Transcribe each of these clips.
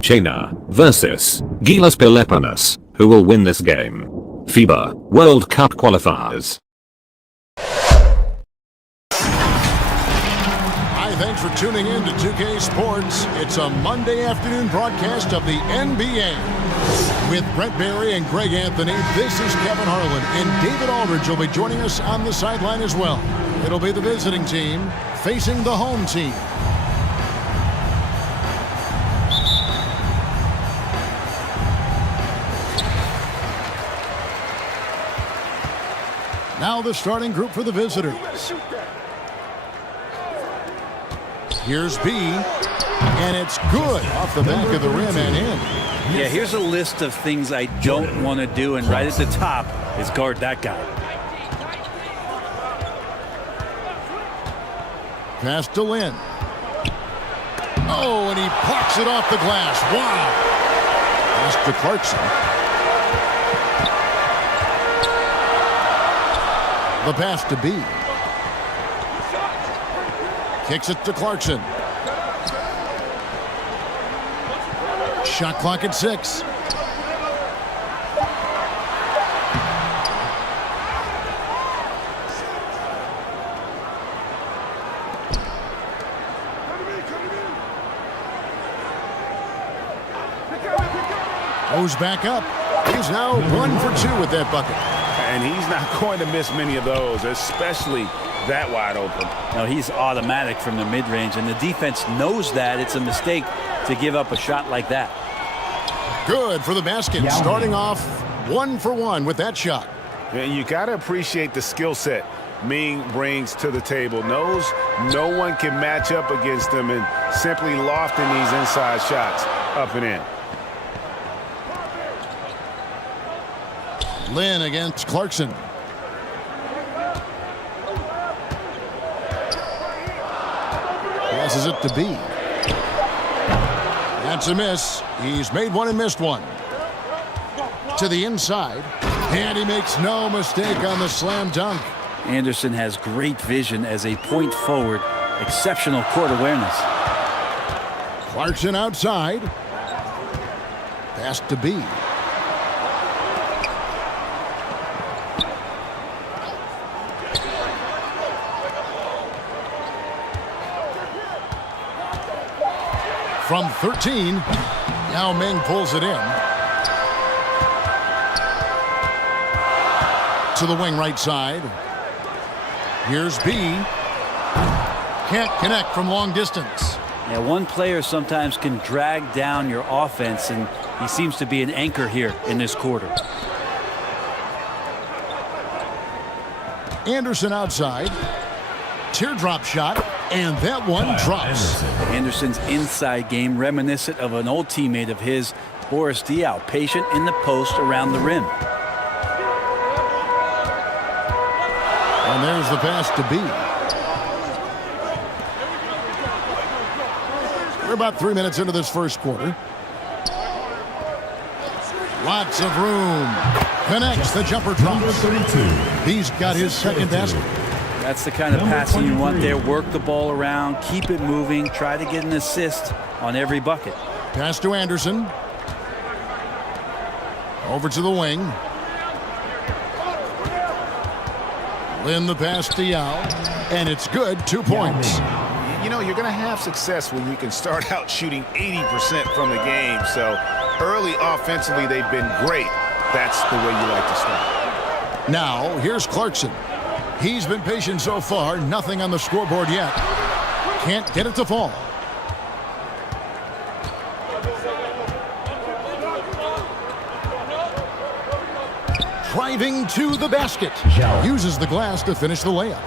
China versus GILAS Pilipinas. Who will win this game? FIBA World Cup qualifiers. Hi, thanks for tuning in to 2K Sports. It's a Monday afternoon broadcast of the NBA. With Brent Barry and Greg Anthony, this is Kevin Harlan, and David Aldridge will be joining us on the sideline as well. It'll be the visiting team facing the home team. Now the starting group for the visitors. Here's B, and it's good off the back of the rim and in. Yeah, here's a list of things I don't want to do, and right at the top is guard that guy. Pass to Lynn. Oh, and he parks it off the glass. Wow. Pass to Clarkson. The pass to B. Kicks it to Clarkson. Shot clock at 6. Goes back up. He's now 1 for 2 with that bucket. And he's not going to miss many of those, especially that wide open. No, he's automatic from the mid-range, and the defense knows that it's a mistake to give up a shot like that. Good for the basket. Starting off 1 for 1 with that shot. And you got to appreciate the skill set Ming brings to the table. Knows no one can match up against him, and simply lofting these inside shots up and in. Lynn against Clarkson. Passes it to B. That's a miss. He's made one and missed one. To the inside. And he makes no mistake on the slam dunk. Anderson has great vision as a point forward. Exceptional court awareness. Clarkson outside. Pass to B. From 13, Yao Ming pulls it in. To the wing right side. Here's B. Can't connect from long distance. Yeah, one player sometimes can drag down your offense, and he seems to be an anchor here in this quarter. Anderson outside. Teardrop shot. And that one drops. Anderson's inside game reminiscent of an old teammate of his, Boris Diaw, patient in the post around the rim. And there's the pass to B. We're about 3 minutes into this first quarter. Lots of room. Connects, the jumper drops. He's got his second basket. That's the kind of passing you want there. Work the ball around, keep it moving, try to get an assist on every bucket. Pass to Anderson. Over to the wing. Lynn the pass to Yao. And it's good, 2 points. You know, you're going to have success when you can start out shooting 80% from the game. So early offensively, they've been great. That's the way you like to start. Now, here's Clarkson. He's been patient so far. Nothing on the scoreboard yet. Can't get it to fall. Driving to the basket. Uses the glass to finish the layup.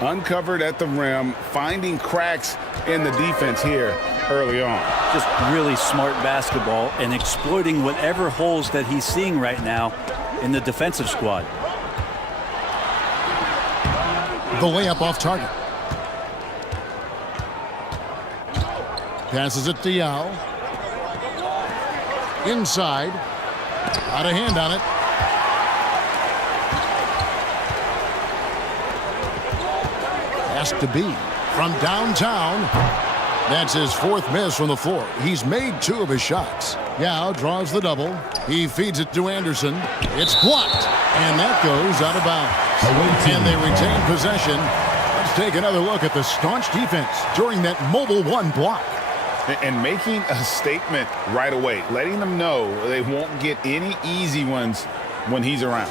Uncovered at the rim, finding cracks in the defense here early on. Just really smart basketball and exploiting whatever holes that he's seeing right now in the defensive squad. The layup off target. Passes it to Yao. Inside. Got a hand on it. Pass to B. From downtown. That's his 4th miss from the floor. He's made 2 of his shots. Yao draws the double. He feeds it to Anderson. It's blocked, and that goes out of bounds. And they retain possession. Let's take another look at the staunch defense during that mobile 1 block. And making a statement right away, letting them know they won't get any easy ones when he's around.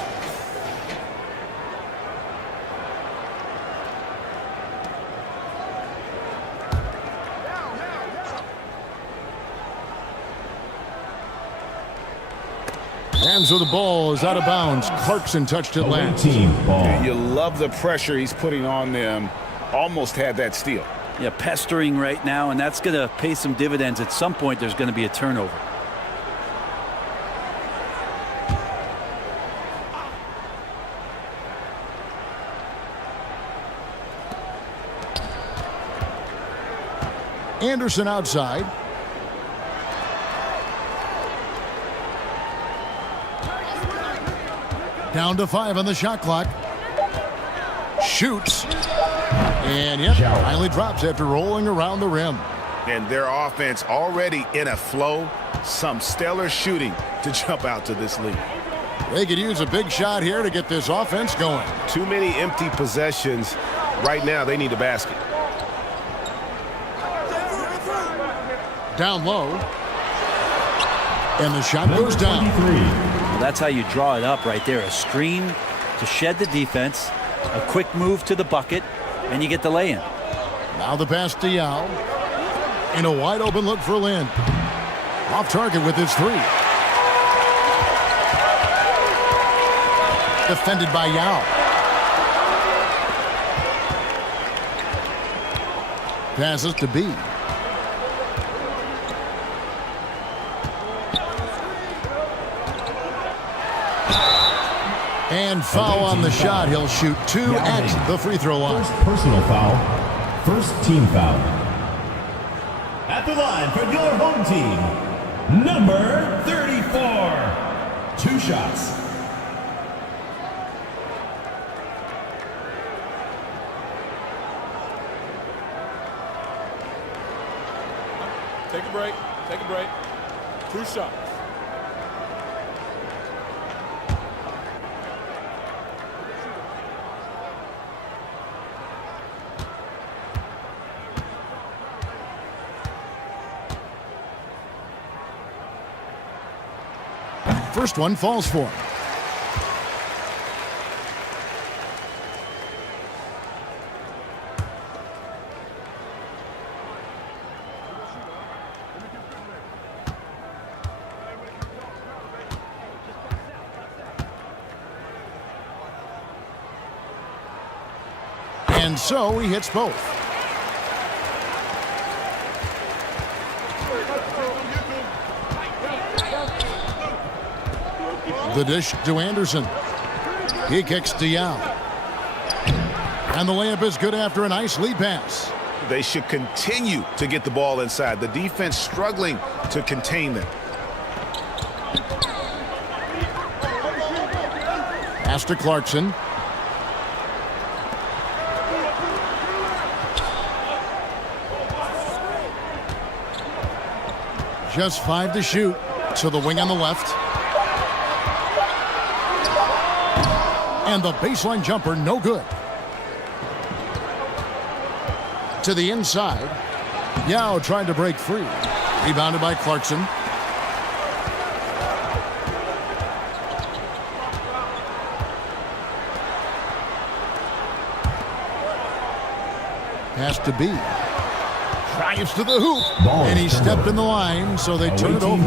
Hands with the ball is out of bounds. Clarkson touched it last. You love the pressure he's putting on them. Almost had that steal. Yeah, pestering right now, and that's going to pay some dividends. At some point, there's going to be a turnover. Anderson outside. Down to 5 on the shot clock. Shoots. And yep, finally drops after rolling around the rim. And their offense already in a flow. Some stellar shooting to jump out to this lead. They could use a big shot here to get this offense going. Too many empty possessions. Right now, they need a basket. Down low. And the shot goes down. Well, that's how you draw it up right there. A screen to shed the defense, a quick move to the bucket, and you get the lay-in. Now the pass to Yao. And a wide open look for Lin. Off target with his 3. Defended by Yao. Passes to B. And foul on the shot. He'll shoot 2 at the free throw line. First personal foul. First team foul. At the line for your home team, number 34. 2 shots. Take a break. Take a break. 2 shots. First one falls for him. And so he hits both. The dish to Anderson. He kicks to Yao. And the layup is good after a nice lead pass. They should continue to get the ball inside. The defense struggling to contain them. Pass to Clarkson. Just 5 to shoot. To the wing on the left. And the baseline jumper, no good. To the inside. Yao trying to break free. Rebounded by Clarkson. Pass to B. Drives to the hoop. And he stepped in the line, so they turn it over.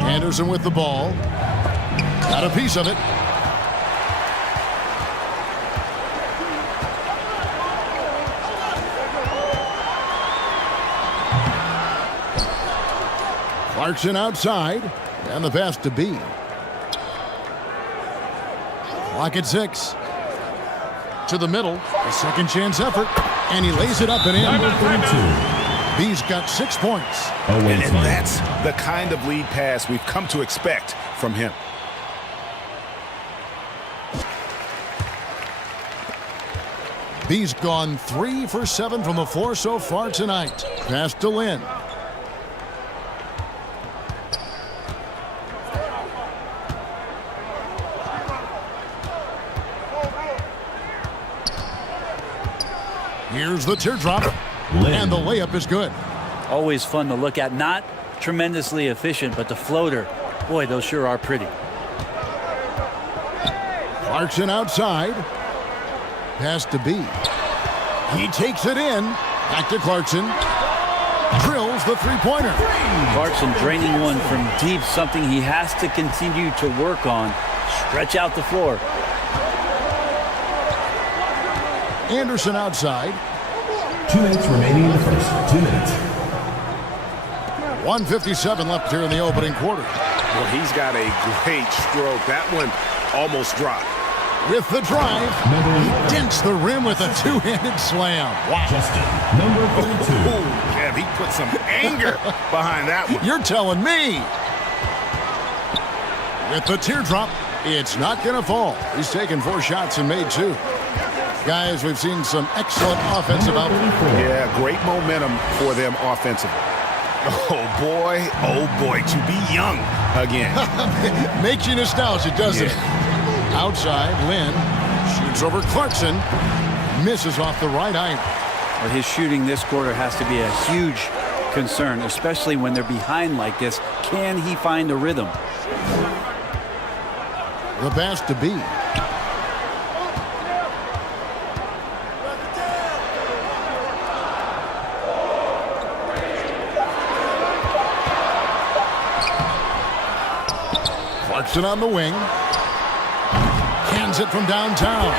Anderson with the ball. Got a piece of it. Clarkson outside. And the pass to B. Clock at 6. To the middle. A second chance effort. And he lays it up and in. He's got 6 points. And that's the kind of lead pass we've come to expect from him. He's gone 3 for 7 from the floor so far tonight. Pass to Lynn. Here's the teardrop. And the layup is good. Always fun to look at. Not tremendously efficient, but the floater, boy, those sure are pretty. Clarkson outside. Pass to B. He takes it in. Back to Clarkson. Drills the three-pointer. Clarkson draining one from deep, something he has to continue to work on. Stretch out the floor. Anderson outside. 2 minutes remaining in the first. 2 minutes. 1:57 left here in the opening quarter. Well, he's got a great stroke. That one almost dropped. With the drive, he dents the rim with a two-handed slam. Wow. Justin, number 32. Kev, he put some anger behind that one. You're telling me. With the teardrop, it's not going to fall. He's taken 4 shots and made 2. Guys, we've seen some excellent offensive output. Yeah, great momentum for them offensively. Oh, boy, to be young again. Makes you nostalgic, doesn't it? Outside, Lynn shoots over Clarkson. Misses off the right eye. But his shooting this quarter has to be a huge concern, especially when they're behind like this. Can he find a rhythm? The pass to B. Clarkson on the wing. Cans it from downtown.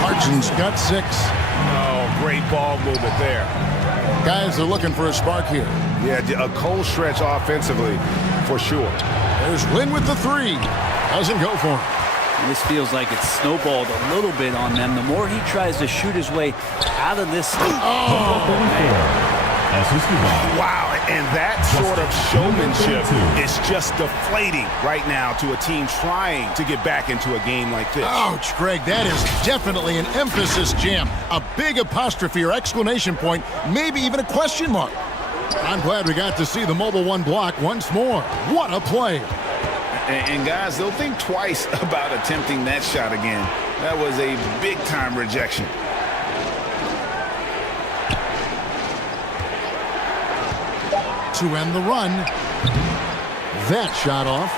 Clarkson's got 6. Oh, great ball movement there. Guys, they're looking for a spark here. Yeah, a cold stretch offensively for sure. There's Lynn with the 3. Doesn't go for him. This feels like it's snowballed a little bit on them. The more he tries to shoot his way out of this. Wow, and that sort of showmanship is just deflating right now to a team trying to get back into a game like this. Ouch, Greg, that is definitely an emphasis jam. A big apostrophe or exclamation point, maybe even a question mark. I'm glad we got to see the mobile 1 block once more. What a play. And guys, they'll think twice about attempting that shot again. That was a big-time rejection. To end the run. That shot off.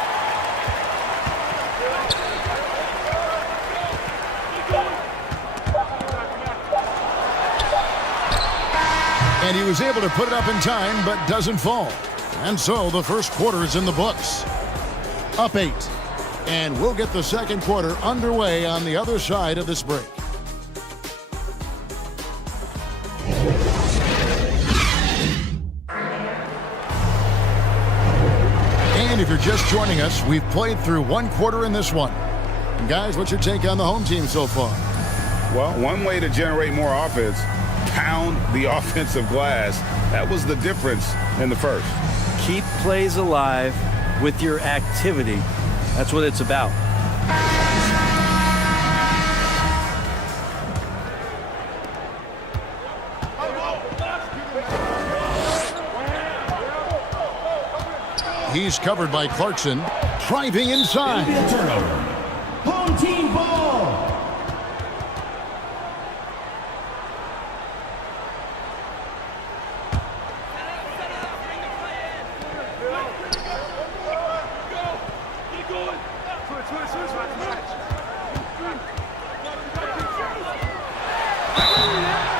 And he was able to put it up in time, but doesn't fall. And so the first quarter is in the books. Up 8. And we'll get the second quarter underway on the other side of this break. And if you're just joining us, we've played through 1 quarter in this one. And guys, what's your take on the home team so far? Well, one way to generate more offense, pound the offensive glass. That was the difference in the first. Keep plays alive with your activity. That's what it's about. He's covered by Clarkson. Driving inside. It'll be a turnover. Home team ball.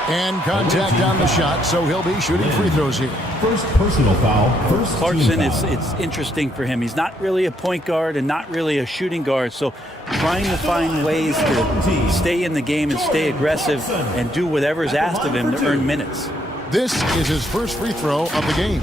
And contact on the shot, so he'll be shooting free throws here. First personal foul. First Clarkson, team foul. it's interesting for him. He's not really a point guard and not really a shooting guard, so trying to find ways to stay in the game and stay aggressive and do whatever's asked of him to earn minutes. This is his first free throw of the game.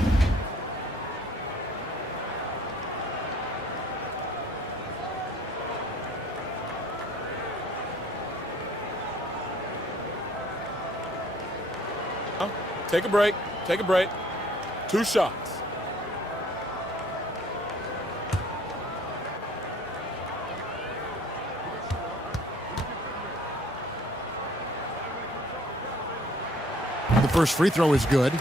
Take a break. Take a break. 2 shots. The first free throw is good.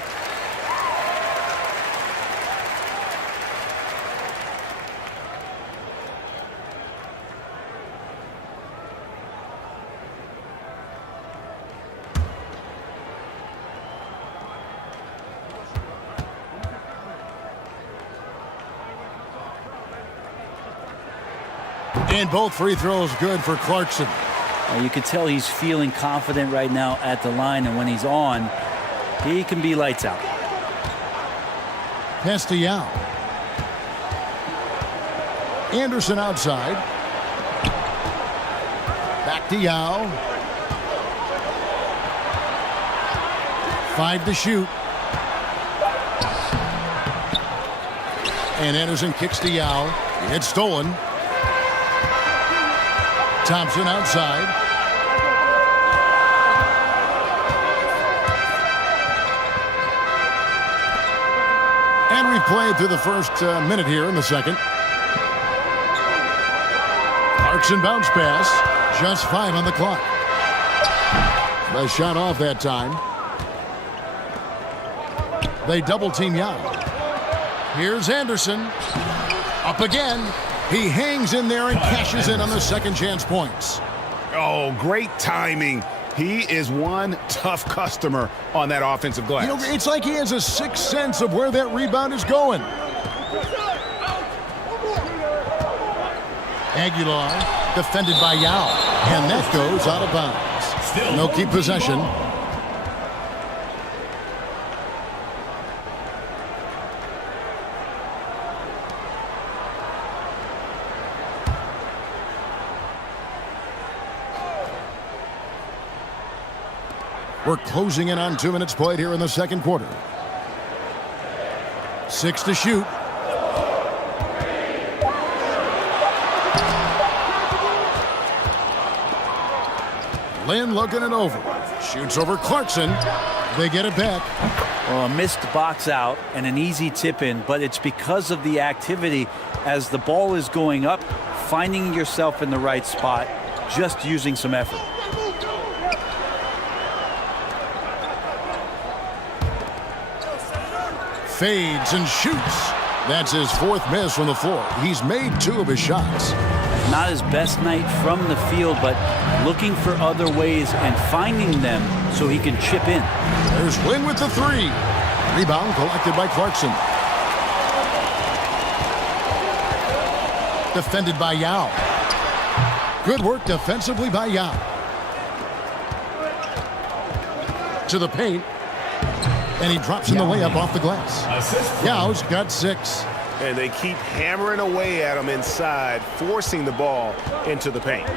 And both free throws good for Clarkson. You can tell he's feeling confident right now at the line, and when he's on, he can be lights out. Pass to Yao. Anderson outside. Back to Yao. 5 to shoot. And Anderson kicks to Yao. It's stolen. Thompson outside. And we've played through the first minute here in the second. Clarkson bounce pass. Just 5 on the clock. The shot off that time. They double team Yao. Here's Anderson. Up again. He hangs in there and cashes in on the second chance points. Oh, great timing. He is one tough customer on that offensive glass. You know, it's like he has a sixth sense of where that rebound is going. Aguilar defended by Yao, and that goes out of bounds. No keep possession. We're closing in on 2 minutes played here in the second quarter. 6 to shoot. Lynn looking it over. Shoots over Clarkson. They get it back. Well, a missed box out and an easy tip in, but it's because of the activity as the ball is going up, finding yourself in the right spot, just using some effort. Fades and shoots. That's his 4th miss from the floor. He's made 2 of his shots. Not his best night from the field, but looking for other ways and finding them so he can chip in. There's Lynn with the 3. Rebound collected by Clarkson. Defended by Yao. Good work defensively by Yao. To the paint. And he drops in the layup off the glass. Yao's got 6. And they keep hammering away at him inside, forcing the ball into the paint.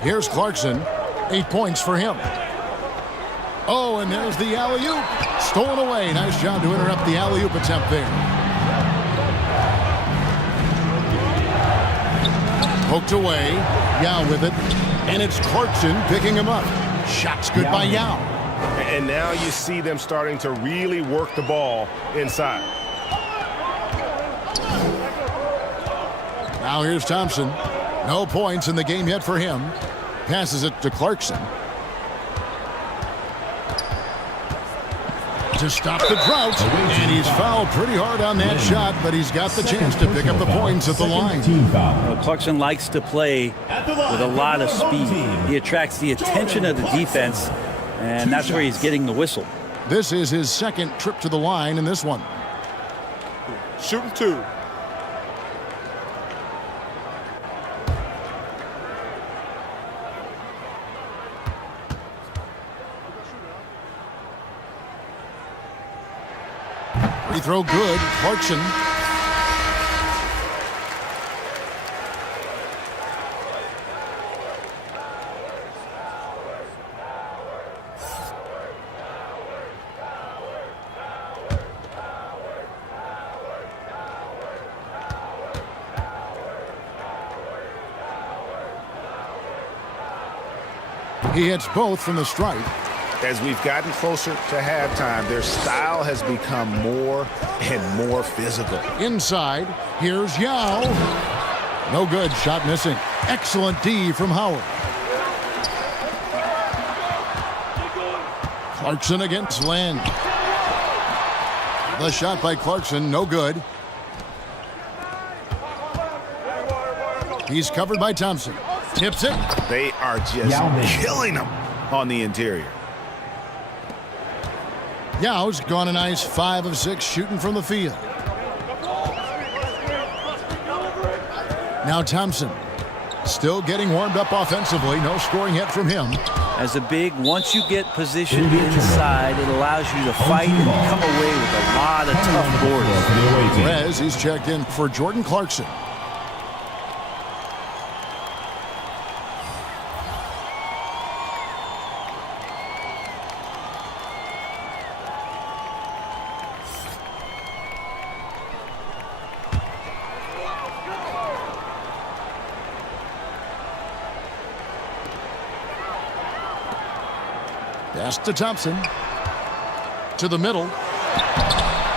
Here's Clarkson. 8 points for him. Oh, and there's the alley-oop. Stolen away. Nice job to interrupt the alley-oop attempt there. Poked away. Yao with it. And it's Clarkson picking him up. Shots good by Yao. And now you see them starting to really work the ball inside. Now here's Thompson. No points in the game yet for him. Passes it to Clarkson. To stop the drought. And he's fouled pretty hard on that shot, but he's got the chance to pick up the points at the line. Well, Clarkson likes to play with a lot of speed. He attracts the attention of the defense, and that's where he's getting the whistle. This is his 2nd trip to the line in this one. Shooting 2. Free throw good. Clarkson. He hits both from the stripe. As we've gotten closer to halftime, their style has become more and more physical. Inside, here's Yao. No good, shot missing. Excellent D from Howard. Clarkson against Lynn. The shot by Clarkson, no good. He's covered by Thompson. Tips it. They are just killing them on the interior. Yao's gone a nice 5 of 6 shooting from the field. Now Thompson still getting warmed up offensively. No scoring yet from him. As a big, once you get positioned inside, it allows you to fight and come away with a lot of tough boards. Rez, he's checked in for Jordan Clarkson. Pass to Thompson. To the middle.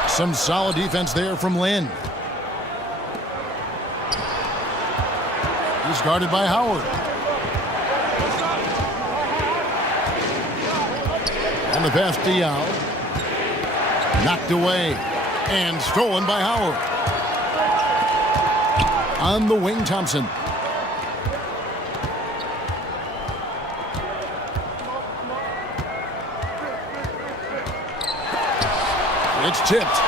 Some solid defense there from Lynn. He's guarded by Howard. On the pass to Yao. Knocked away. And stolen by Howard. On the wing, Thompson. It's tipped.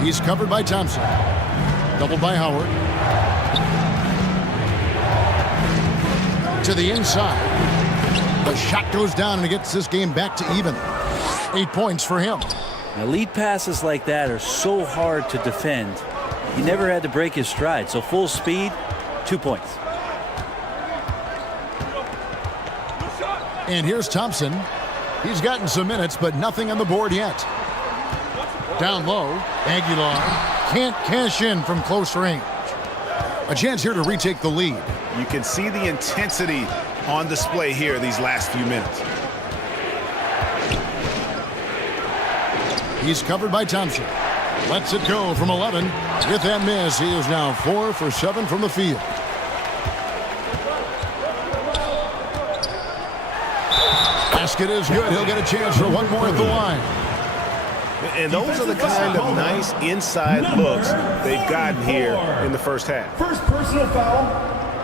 He's covered by Thompson. Doubled by Howard. To the inside. The shot goes down and it gets this game back to even. 8 points for him. Now, lead passes like that are so hard to defend. He never had to break his stride. So full speed, 2 points. And here's Thompson. He's gotten some minutes, but nothing on the board yet. Down low, Aguilar can't cash in from close range. A chance here to retake the lead. You can see the intensity on display here these last few minutes. He's covered by Thompson. Lets it go from 11. With that miss, he is now 4 for 7 from the field. Basket is good. He'll get a chance for one more at the line. And those are the kind of nice inside looks they've gotten here in the first half. First personal foul.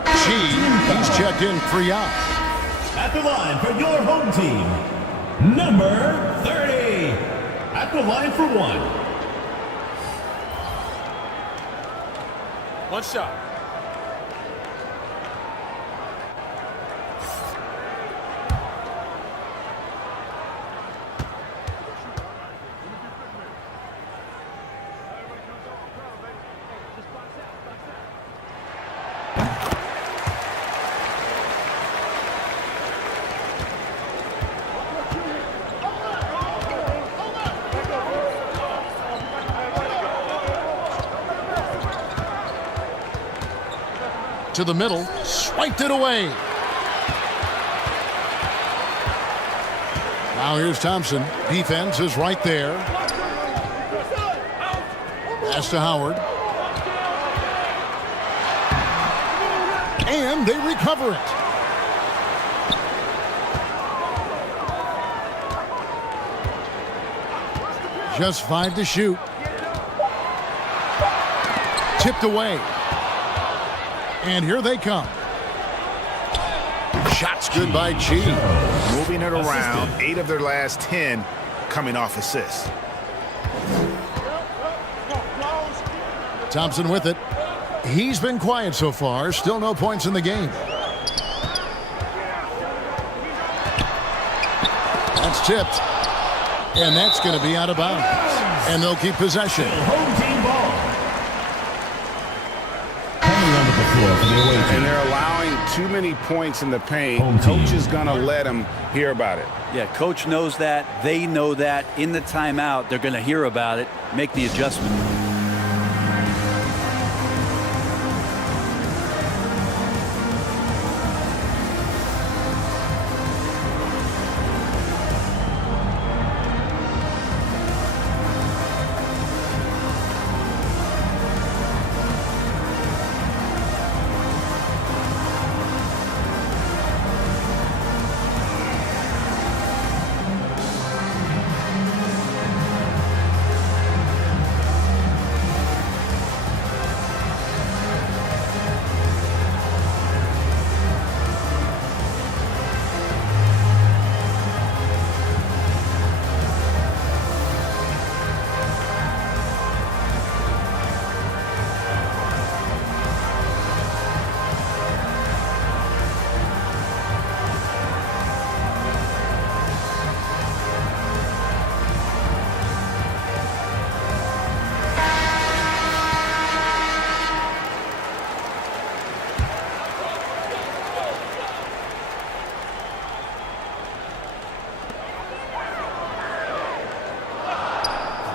He's checked in for Yao. At the line for your home team, number 30. At the line for one. One shot. To the middle, swiped it away. Now here's Thompson. Defense is right there. Pass to Howard. And they recover it. Just 5 to shoot. Tipped away. And here they come. Shots good by G. Moving it around, 8 of their last 10 coming off assists. Thompson with it. He's been quiet so far. Still no points in the game. That's tipped. And that's going to be out of bounds. And they'll keep possession. Home team ball. Coming onto the floor for the away team. And they're allowing too many points in the paint. Coach is going to let them hear about it. Yeah, coach knows that. They know that. In the timeout, they're going to hear about it, make the adjustment.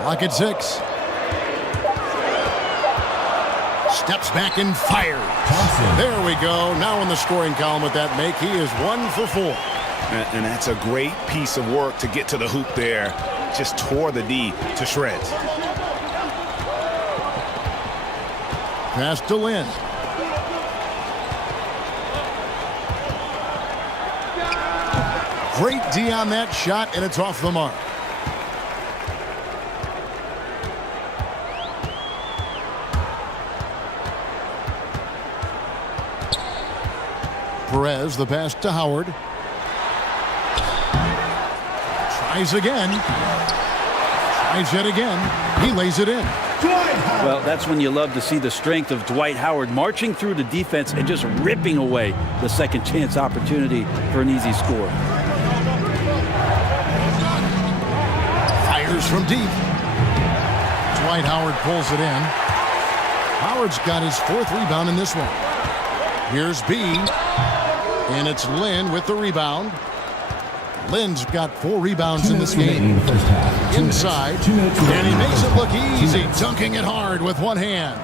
Clock at 6. Steps back and fires. Thompson. There we go. Now in the scoring column with that make, he is 1 for 4. And that's a great piece of work to get to the hoop there. Just tore the D to shreds. Pass to Lynn. Great D on that shot, and it's off the mark. Perez, the pass to Howard. Tries again. Tries yet again. He lays it in. Well, that's when you love to see the strength of Dwight Howard marching through the defense and just ripping away the second chance opportunity for an easy score. Fires from deep. Dwight Howard pulls it in. Howard's got his 4th rebound in this one. Here's B. And it's Lynn with the rebound. Lynn's got 4 rebounds in this game. Inside. And he makes it look easy, dunking it hard with one hand.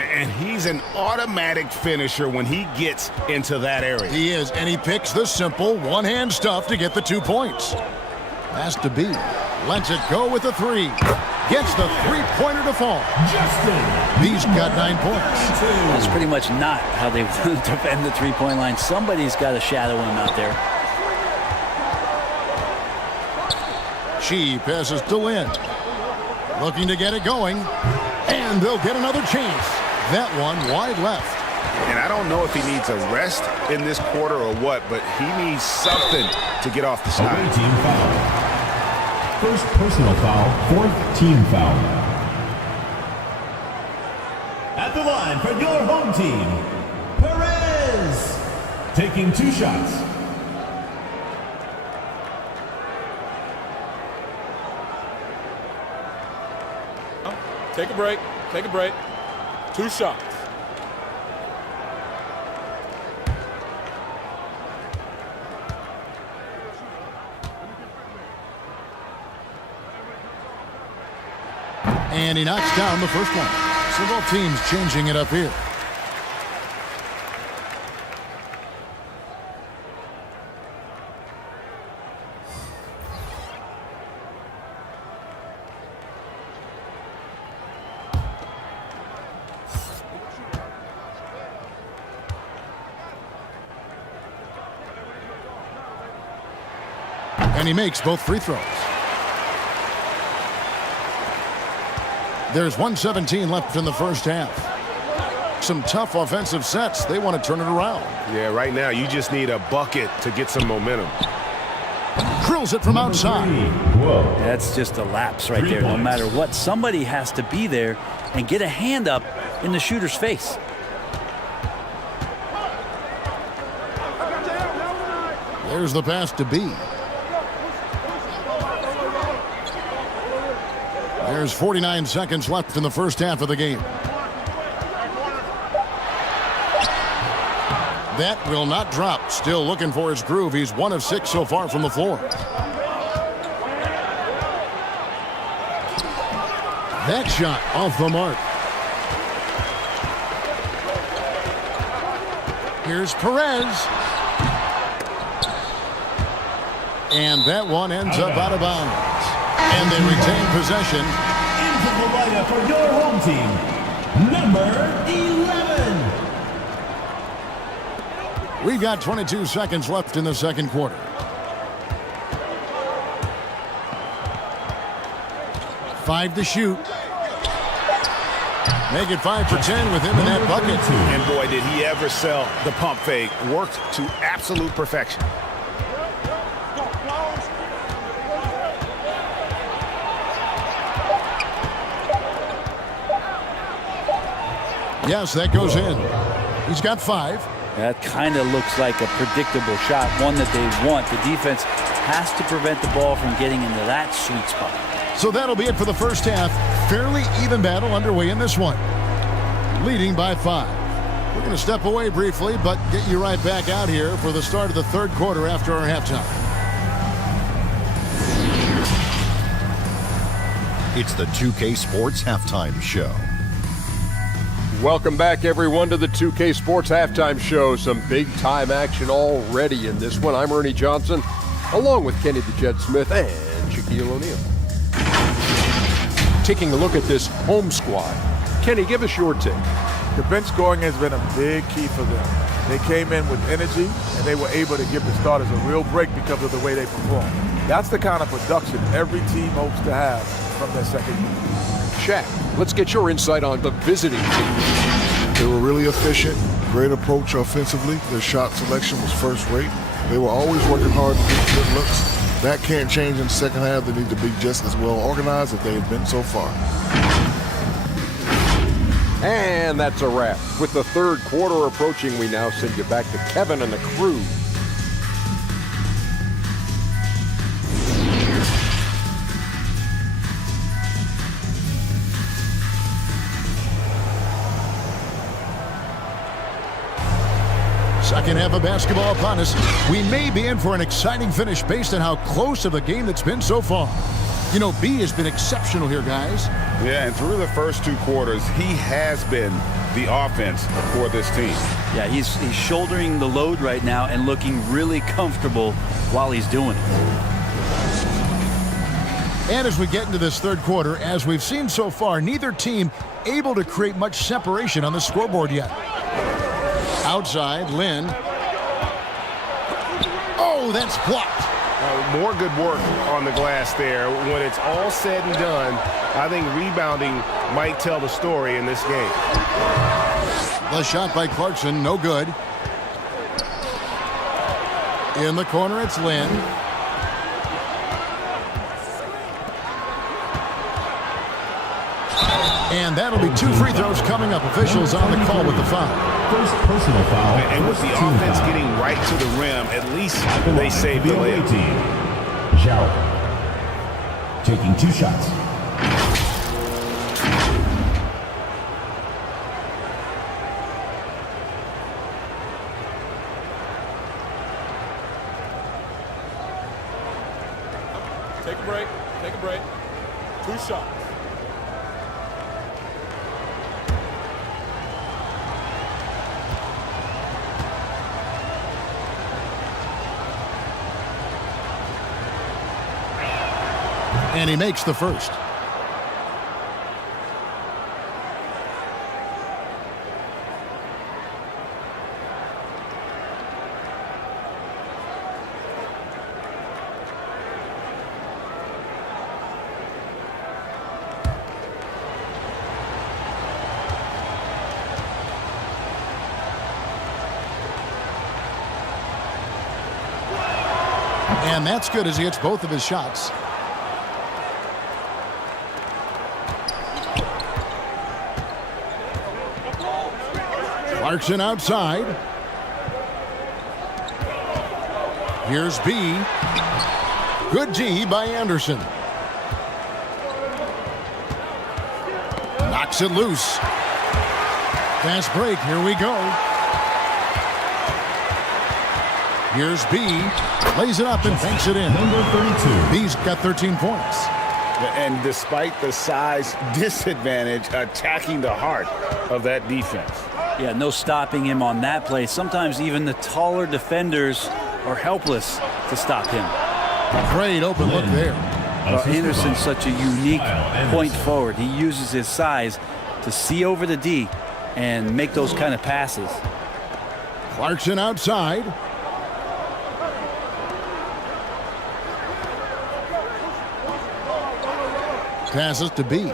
And he's an automatic finisher when he gets into that area. He is, and he picks the simple one-hand stuff to get the 2 points. Pass to B. Lets it go with the 3. Gets the 3-pointer to fall. B's got 9 points. That's pretty much not how they defend the 3-point line. Somebody's got to shadow him out there. She passes to Lynn. Looking to get it going. And they'll get another chance. That one wide left. And I don't know if he needs a rest in this quarter or what, but he needs something to get off the Away snide. team foul. First personal foul, 4th team foul. At the line for your home team, Perez. Taking 2 shots. Take a break. Take a break. 2 shots. And he knocks down the first one. So both teams changing it up here. And he makes both free throws. There's 1:17 left in the first half. Some tough offensive sets. They want to turn it around. Yeah, right now you just need a bucket to get some momentum. Drills it from outside. Whoa. That's just a lapse right 3 there. No points. matter what, somebody has to be there and get a hand up in the shooter's face. There's the pass to B. There's 49 seconds left in the first half of the game. That will not drop. Still looking for his groove. He's 1 of 6 so far from the floor. That shot off the mark. Here's Perez. And that one ends up out of bounds. And they retain possession. Into the lineup for your home team, number 11. We've got 22 seconds left in the second quarter. Five to shoot. Make it 5 for 10 with him in that bucket. And boy, did he ever sell the pump fake. Worked to absolute perfection. Yes, that goes in. He's got 5. That kind of looks like a predictable shot, one that they want. The defense has to prevent the ball from getting into that sweet spot. So that'll be it for the first half. Fairly even battle underway in this one. Leading by 5. We're going to step away briefly, but get you right back out here for the start of the third quarter after our halftime. It's the 2K Sports Halftime Show. Welcome back, everyone, to the 2K Sports Halftime Show. Some big-time action already in this one. I'm Ernie Johnson, along with Kenny the Jet Smith and Shaquille O'Neal. Taking a look at this home squad. Kenny, give us your take. The bench scoring has been a big key for them. They came in with energy, and they were able to give the starters a real break because of the way they performed. That's the kind of production every team hopes to have from their second unit. Shaq, let's get your insight on the visiting team. They were really efficient, great approach offensively. Their shot selection was first rate. They were always working hard to get good looks. That can't change in the second half. They need to be just as well organized as they have been so far. And that's a wrap. With the third quarter approaching, we now send you back to Kevin and the crew. Second half of basketball upon us. We may be in for an exciting finish based on how close of the game that's been so far. You know, B has been exceptional here, guys. Yeah, and through the first two quarters, he has been the offense for this team. Yeah, he's shouldering the load right now and looking really comfortable while he's doing it. And as we get into this third quarter, as we've seen so far, neither team able to create much separation on the scoreboard yet. Outside, Lynn. Oh, that's blocked. More good work on the glass there. When it's all said and done, I think rebounding might tell the story in this game. The shot by Clarkson, no good. In the corner, it's Lynn. And that'll be two free throws coming up. Officials on the call with the foul. First personal foul. And with the offense getting right to the rim, at least they saved the layup. Jarrell taking 2 shots. Take a break. Take a break. 2 shots. And he makes the first. And that's good as he hits both of his shots. Clarkson outside. Here's B. Good D by Anderson. Knocks it loose. Fast break. Here we go. Here's B. Lays it up and banks it in. Number 32. B's got 13 points. And despite the size disadvantage, attacking the heart of that defense. Yeah, no stopping him on that play. Sometimes even the taller defenders are helpless to stop him. Great open look there. Anderson's such a unique point forward. He uses his size to see over the D and make those kind of passes. Clarkson outside. Passes to B.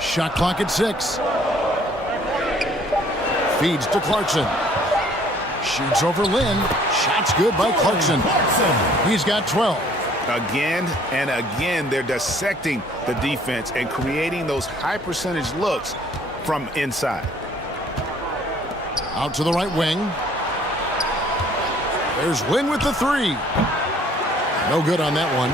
Shot clock at 6. Feeds to Clarkson. Shoots over Lynn. Shot's good by Clarkson. He's got 12. Again and again, they're dissecting the defense and creating those high percentage looks from inside. Out to the right wing. There's Lynn with the 3. No good on that one.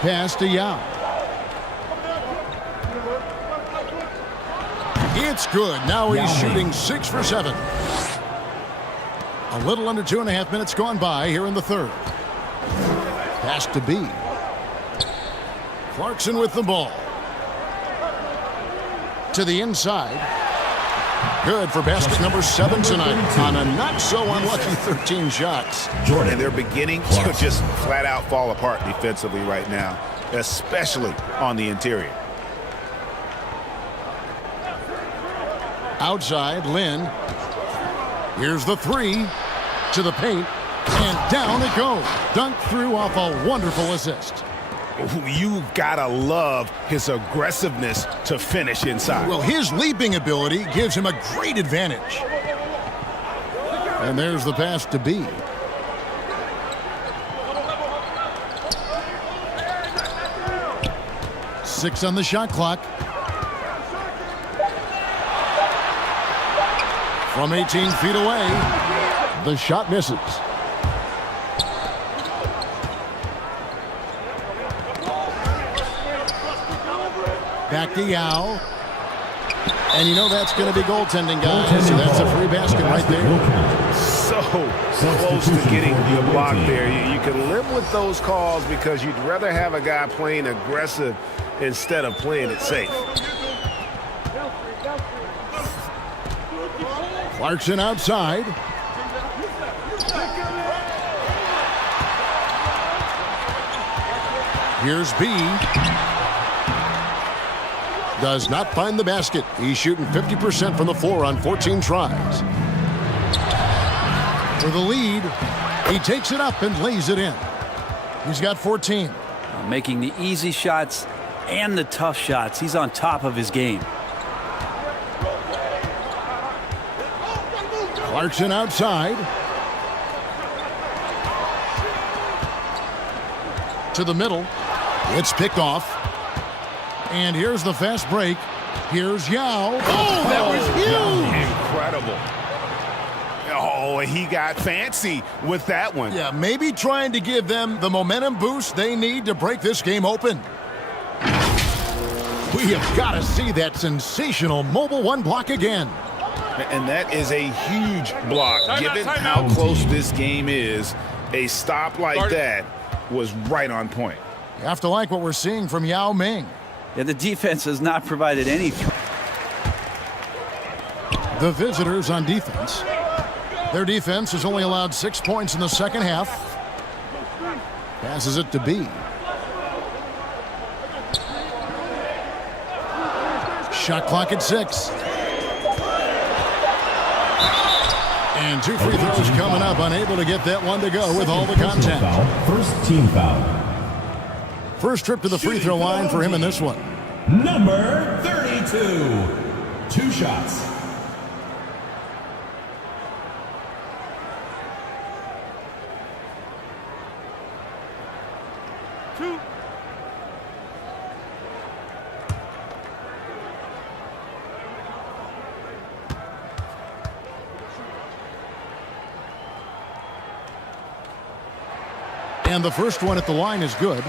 Pass to Yao. It's good. Now he's shooting 6 for 7. A little under 2.5 minutes gone by here in the third. Pass to B. Clarkson with the ball. To the inside. Good for basket number 7 tonight on a not so unlucky 13 shots. And they're beginning to just flat out fall apart defensively right now, especially on the interior. Outside, Lynn. Here's the 3 to the paint, and down it goes. Dunked through off a wonderful assist. You gotta love his aggressiveness to finish inside. Well, his leaping ability gives him a great advantage. And there's the pass to B. Six on the shot clock. From 18 feet away, the shot misses. Back to Yao. And you know that's going to be goaltending, guys. So that's a free basket right there. So close to getting the block there. You can live with those calls because you'd rather have a guy playing aggressive instead of playing it safe. Clarkson outside. Here's B. Does not find the basket. He's shooting 50% from the floor on 14 tries. For the lead, he takes it up and lays it in. He's got 14. Making the easy shots and the tough shots. He's on top of his game. Clarkson outside. To the middle. It's picked off. And here's the fast break. Here's Yao. Oh, that was huge! Incredible. Oh, he got fancy with that one. Yeah, maybe trying to give them the momentum boost they need to break this game open. We have got to see that sensational mobile one block again. And that is a huge block. Given how close this game is, a stop like that was right on point. You have to like what we're seeing from Yao Ming. Yeah, the defense has not provided any. The visitors on defense. Their defense has only allowed 6 points in the second half. Passes it to B. Shot clock at 6. And 2 free throws coming up. Unable to get that one to go with all the contact. First team foul. First trip to the free throw line for him in this one. Number 32. 2 shots. And the first one at the line is good.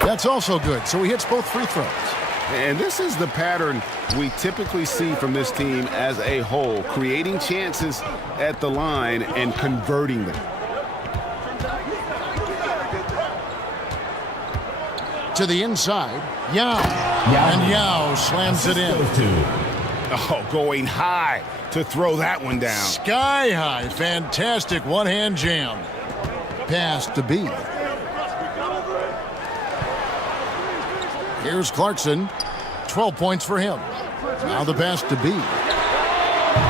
That's also good. So he hits both free throws. And this is the pattern we typically see from this team as a whole, creating chances at the line and converting them. To the inside, Yao. And Yao slams it in. Oh, going high to throw that one down. Sky high. Fantastic one-hand jam. Pass to B. Here's Clarkson. 12 points for him. Now the pass to B.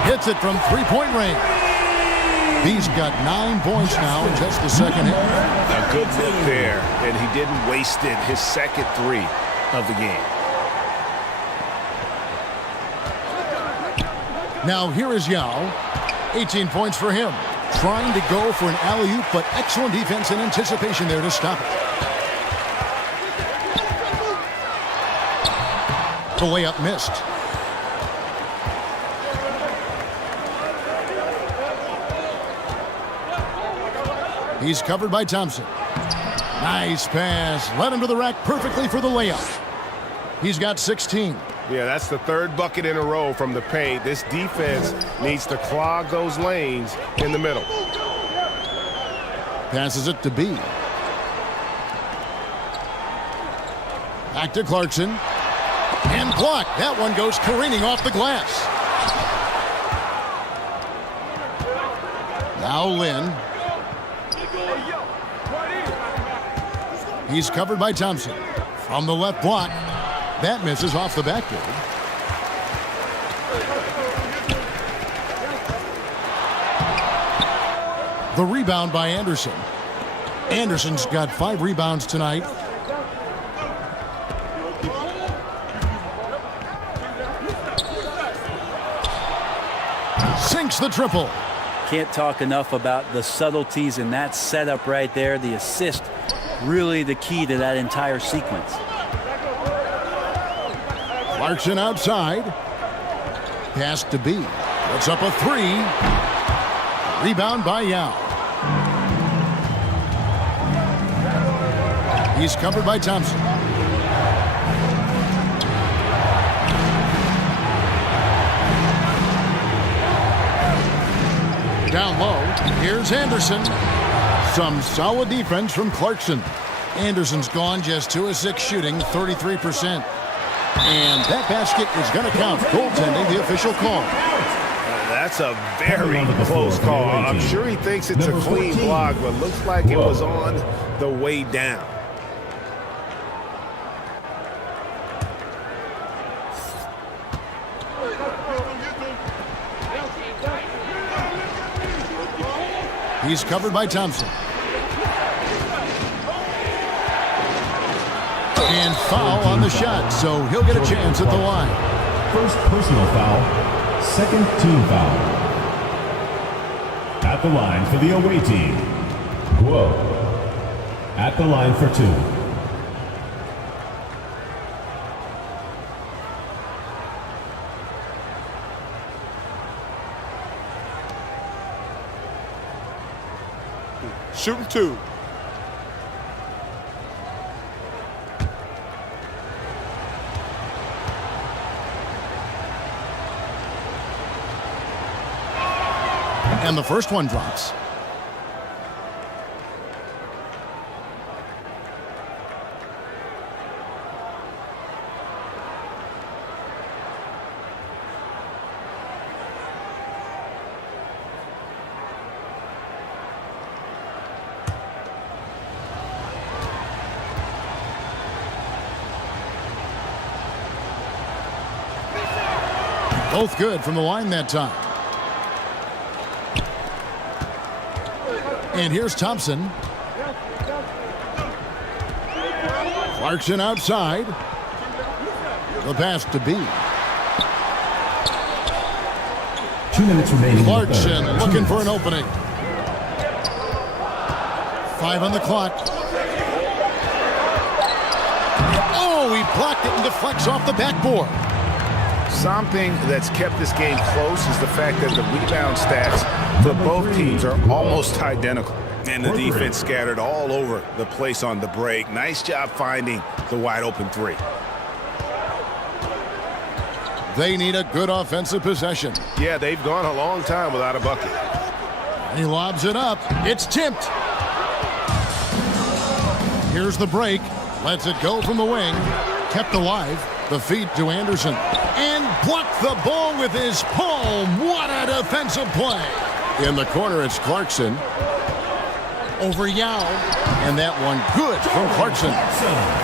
Hits it from three-point range. B's got 9 points now in just the second half. A good look there, and he didn't waste it. His second 3 of the game. Now here is Yao. 18 points for him. Trying to go for an alley-oop, but excellent defense and anticipation there to stop it. The layup missed. He's covered by Thompson. Nice pass. Led him to the rack perfectly for the layup. He's got 16. Yeah, that's the third bucket in a row from the paint. This defense needs to clog those lanes in the middle. Passes it to B. Back to Clarkson. And blocked. That one goes careening off the glass. Now Lynn. He's covered by Thompson. From the left block. That misses off the backboard. The rebound by Anderson. Anderson's got 5 rebounds tonight. Sinks the triple. Can't talk enough about the subtleties in that setup right there. The assist, really the key to that entire sequence. Clarkson outside. Pass to B. Puts up a 3. Rebound by Yao. He's covered by Thompson. Down low, here's Anderson. Some solid defense from Clarkson. Anderson's gone just 2 of 6 shooting, 33%. And that basket is going to count. Goaltending, the official call. That's a very close call. I'm sure he thinks it's a clean block, but looks like it was on the way down. He's covered by Thompson. And foul on the shot, so he'll get a chance at the line. First personal foul, second team foul. At the line for the away team, Guo. At the line for 2. Shooting 2. And the first one drops. Both good from the line that time. And here's Thompson. Clarkson outside. The pass to B. 2 minutes remaining. Clarkson looking for an opening. 5 on the clock. Oh, he blocked it and deflects off the backboard. Something that's kept this game close is the fact that the rebound stats for both teams are almost identical. And the defense scattered all over the place on the break. Nice job finding the wide open 3. They need a good offensive possession. Yeah, they've gone a long time without a bucket. He lobs it up. It's tipped. Here's the break. Lets it go from the wing. Kept alive. The feed to Anderson. And blocked the ball with his palm. What a defensive play. In the corner, it's Clarkson. Over Yao. And that one good from Clarkson.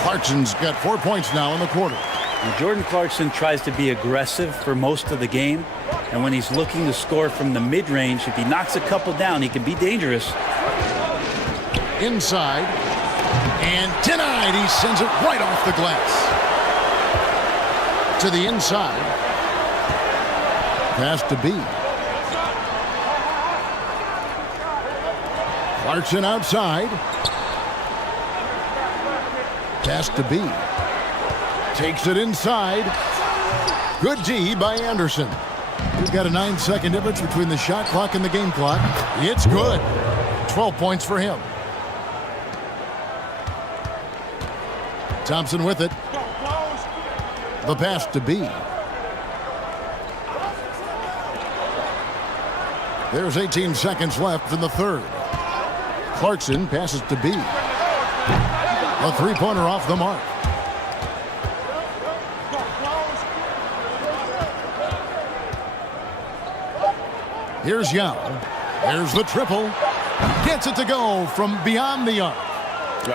Clarkson's got 4 points now in the quarter. And Jordan Clarkson tries to be aggressive for most of the game. And when he's looking to score from the mid-range, if he knocks a couple down, he can be dangerous. Inside. And denied. He sends it right off the glass. To the inside. Pass to B. Clarkson outside. Pass to B. Takes it inside. Good D by Anderson. We've got a 9-second difference between the shot clock and the game clock. It's good. 12 points for him. Thompson with it. The pass to B. There's 18 seconds left in the third. Clarkson passes to B. A three-pointer off the mark. Here's Young. There's the triple. Gets it to go from beyond the arc.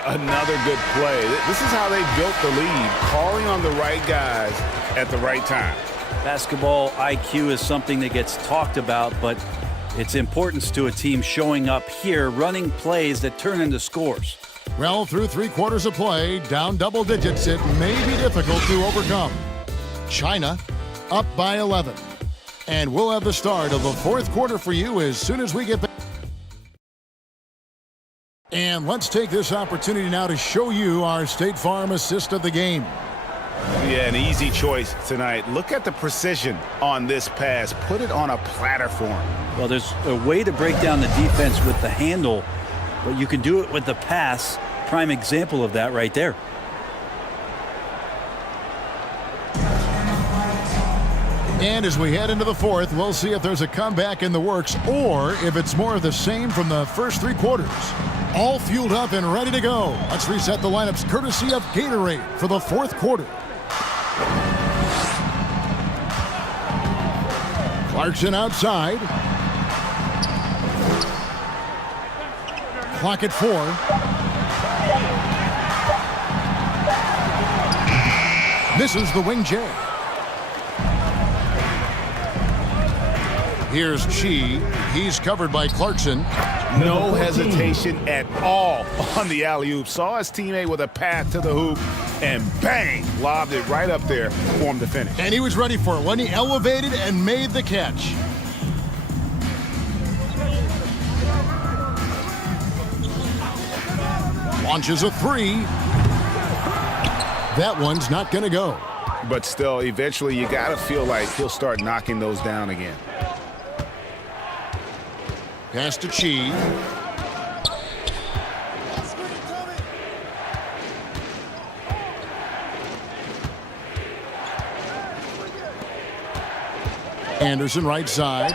Another good play. This is how they built the lead, calling on the right guys at the right time. Basketball IQ is something that gets talked about, but its importance to a team showing up here, running plays that turn into scores. Well, through 3 quarters of play, down double digits, it may be difficult to overcome. China up by 11. And we'll have the start of the fourth quarter for you as soon as we get back. And let's take this opportunity now to show you our State Farm assist of the game. Yeah, an easy choice tonight. Look at the precision on this pass. Put it on a platter form. Well, there's a way to break down the defense with the handle, but you can do it with the pass. Prime example of that right there. And as we head into the fourth, we'll see if there's a comeback in the works or if it's more of the same from the first 3 quarters. All fueled up and ready to go. Let's reset the lineups courtesy of Gatorade for the fourth quarter. Clarkson outside. Clock at 4. Misses the wing J. Here's Chi. He's covered by Clarkson. No hesitation at all on the alley-oop. Saw his teammate with a path to the hoop, and bang, lobbed it right up there for him to finish. And he was ready for it when he elevated and made the catch. Launches a 3. That one's not going to go. But still, eventually you got to feel like he'll start knocking those down again. Pass to Chi. Anderson right side.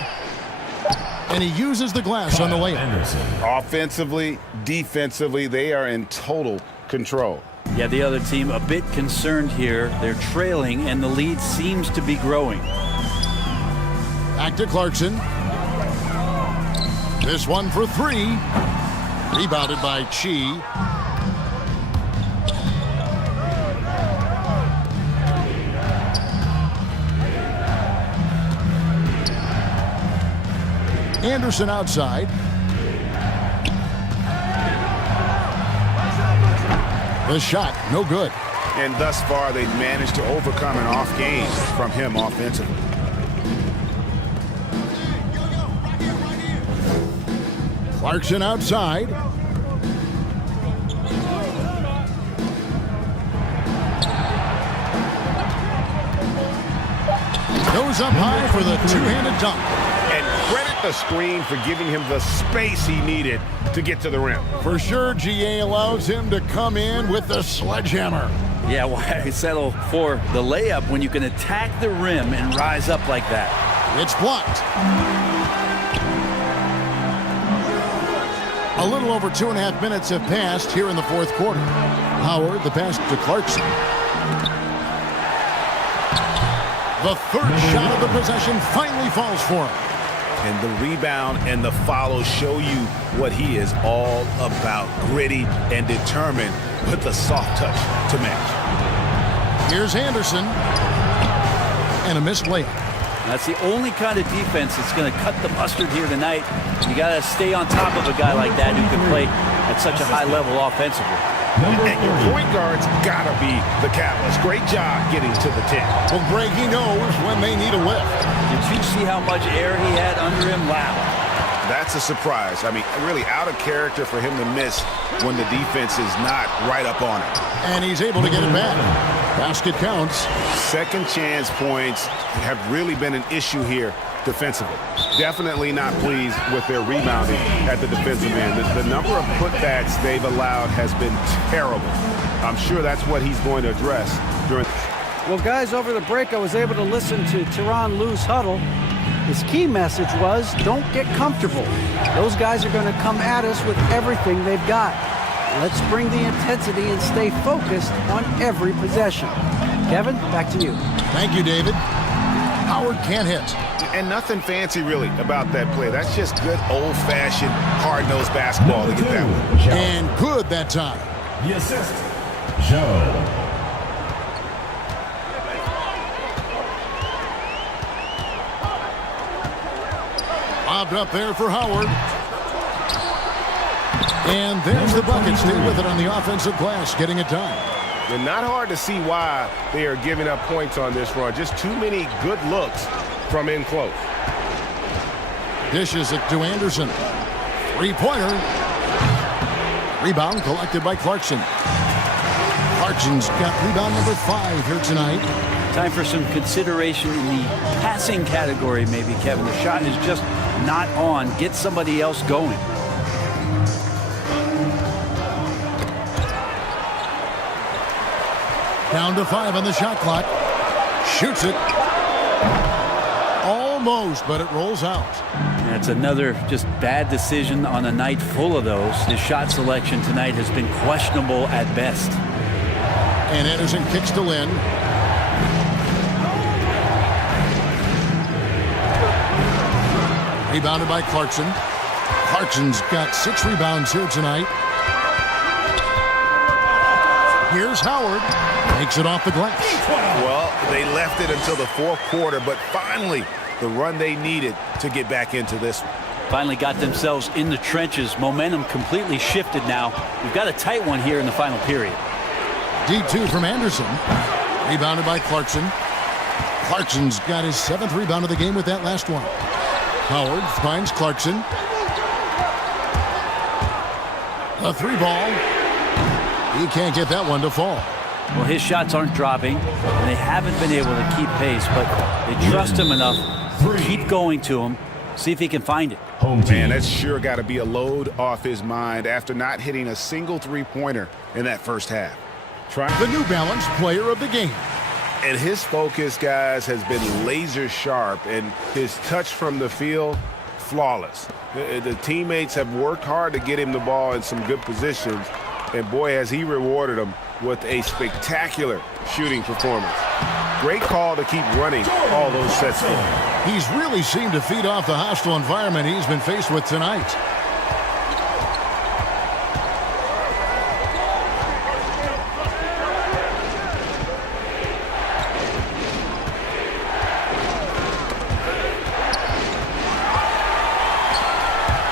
And he uses the glass on the layup. Offensively, defensively, they are in total control. Yeah, the other team a bit concerned here. They're trailing, and the lead seems to be growing. Back to Clarkson. This one for 3. Rebounded by Chi. Anderson outside. The shot, no good. And thus far, they've managed to overcome an off game from him offensively. Clarkson outside. Goes up high for the two-handed dunk. And credit the screen for giving him the space he needed to get to the rim. For sure, GA allows him to come in with the sledgehammer. Yeah, why settle for the layup when you can attack the rim and rise up like that? It's blocked. A little over 2.5 minutes have passed here in the fourth quarter. Howard, the pass to Clarkson. The third shot of the possession finally falls for him. And the rebound and the follow show you what he is all about. Gritty and determined with the soft touch to match. Here's Anderson. And a missed layup. That's the only kind of defense that's going to cut the mustard here tonight. You got to stay on top of a guy like that who can play at such a high level offensively. And your point guard's got to be the catalyst. Great job getting to the 10. Well, Greg, he knows when they need a lift. Did you see how much air he had under him? Wow. That's a surprise. I mean, really out of character for him to miss when the defense is not right up on it. And he's able to get it back. Basket counts. Second chance points have really been an issue here defensively. Definitely not pleased with their rebounding at the defensive end. The number of putbacks they've allowed has been terrible. I'm sure that's what he's going to address during. Well, guys, over the break, I was able to listen to Tyronn Lue's huddle. His key message was, don't get comfortable. Those guys are going to come at us with everything they've got. Let's bring the intensity and stay focused on every possession. Kevin, back to you. Thank you, David. Howard can't hit. And nothing fancy, really, about that play. That's just good, old-fashioned, hard-nosed basketball to get that one. And good that time. The assist, Joe. Lobbed up there for Howard. And there's the bucket. Stay with it on the offensive glass, getting it done. And not hard to see why they are giving up points on this run. Just too many good looks from in close. Dishes it to Anderson. Three-pointer. Rebound collected by Clarkson. Clarkson's got rebound number 5 here tonight. Time for some consideration in the passing category, maybe, Kevin. The shot is just not on. Get somebody else going. Down to 5 on the shot clock. Shoots it. Almost, but it rolls out. That's another just bad decision on a night full of those. His shot selection tonight has been questionable at best. And Anderson kicks to Lynn. Rebounded by Clarkson. Clarkson's got 6 rebounds here tonight. Here's Howard. Makes it off the glass. Well, they left it until the fourth quarter, but finally the run they needed to get back into this one. Finally got themselves in the trenches. Momentum completely shifted now. We've got a tight one here in the final period. D2 from Anderson. Rebounded by Clarkson. Clarkson's got his 7th rebound of the game with that last one. Howard finds Clarkson. A 3-ball. He can't get that one to fall. Well, his shots aren't dropping, and they haven't been able to keep pace, but they trust him enough to keep going to him, see if he can find it. Man, that's sure got to be a load off his mind after not hitting a single 3-pointer in that first half. The New Balance player of the game. And his focus, guys, has been laser sharp, and his touch from the field, flawless. The teammates have worked hard to get him the ball in some good positions, and boy, has he rewarded them with a spectacular shooting performance. Great call to keep running all those sets for him. He's really seemed to feed off the hostile environment he's been faced with tonight.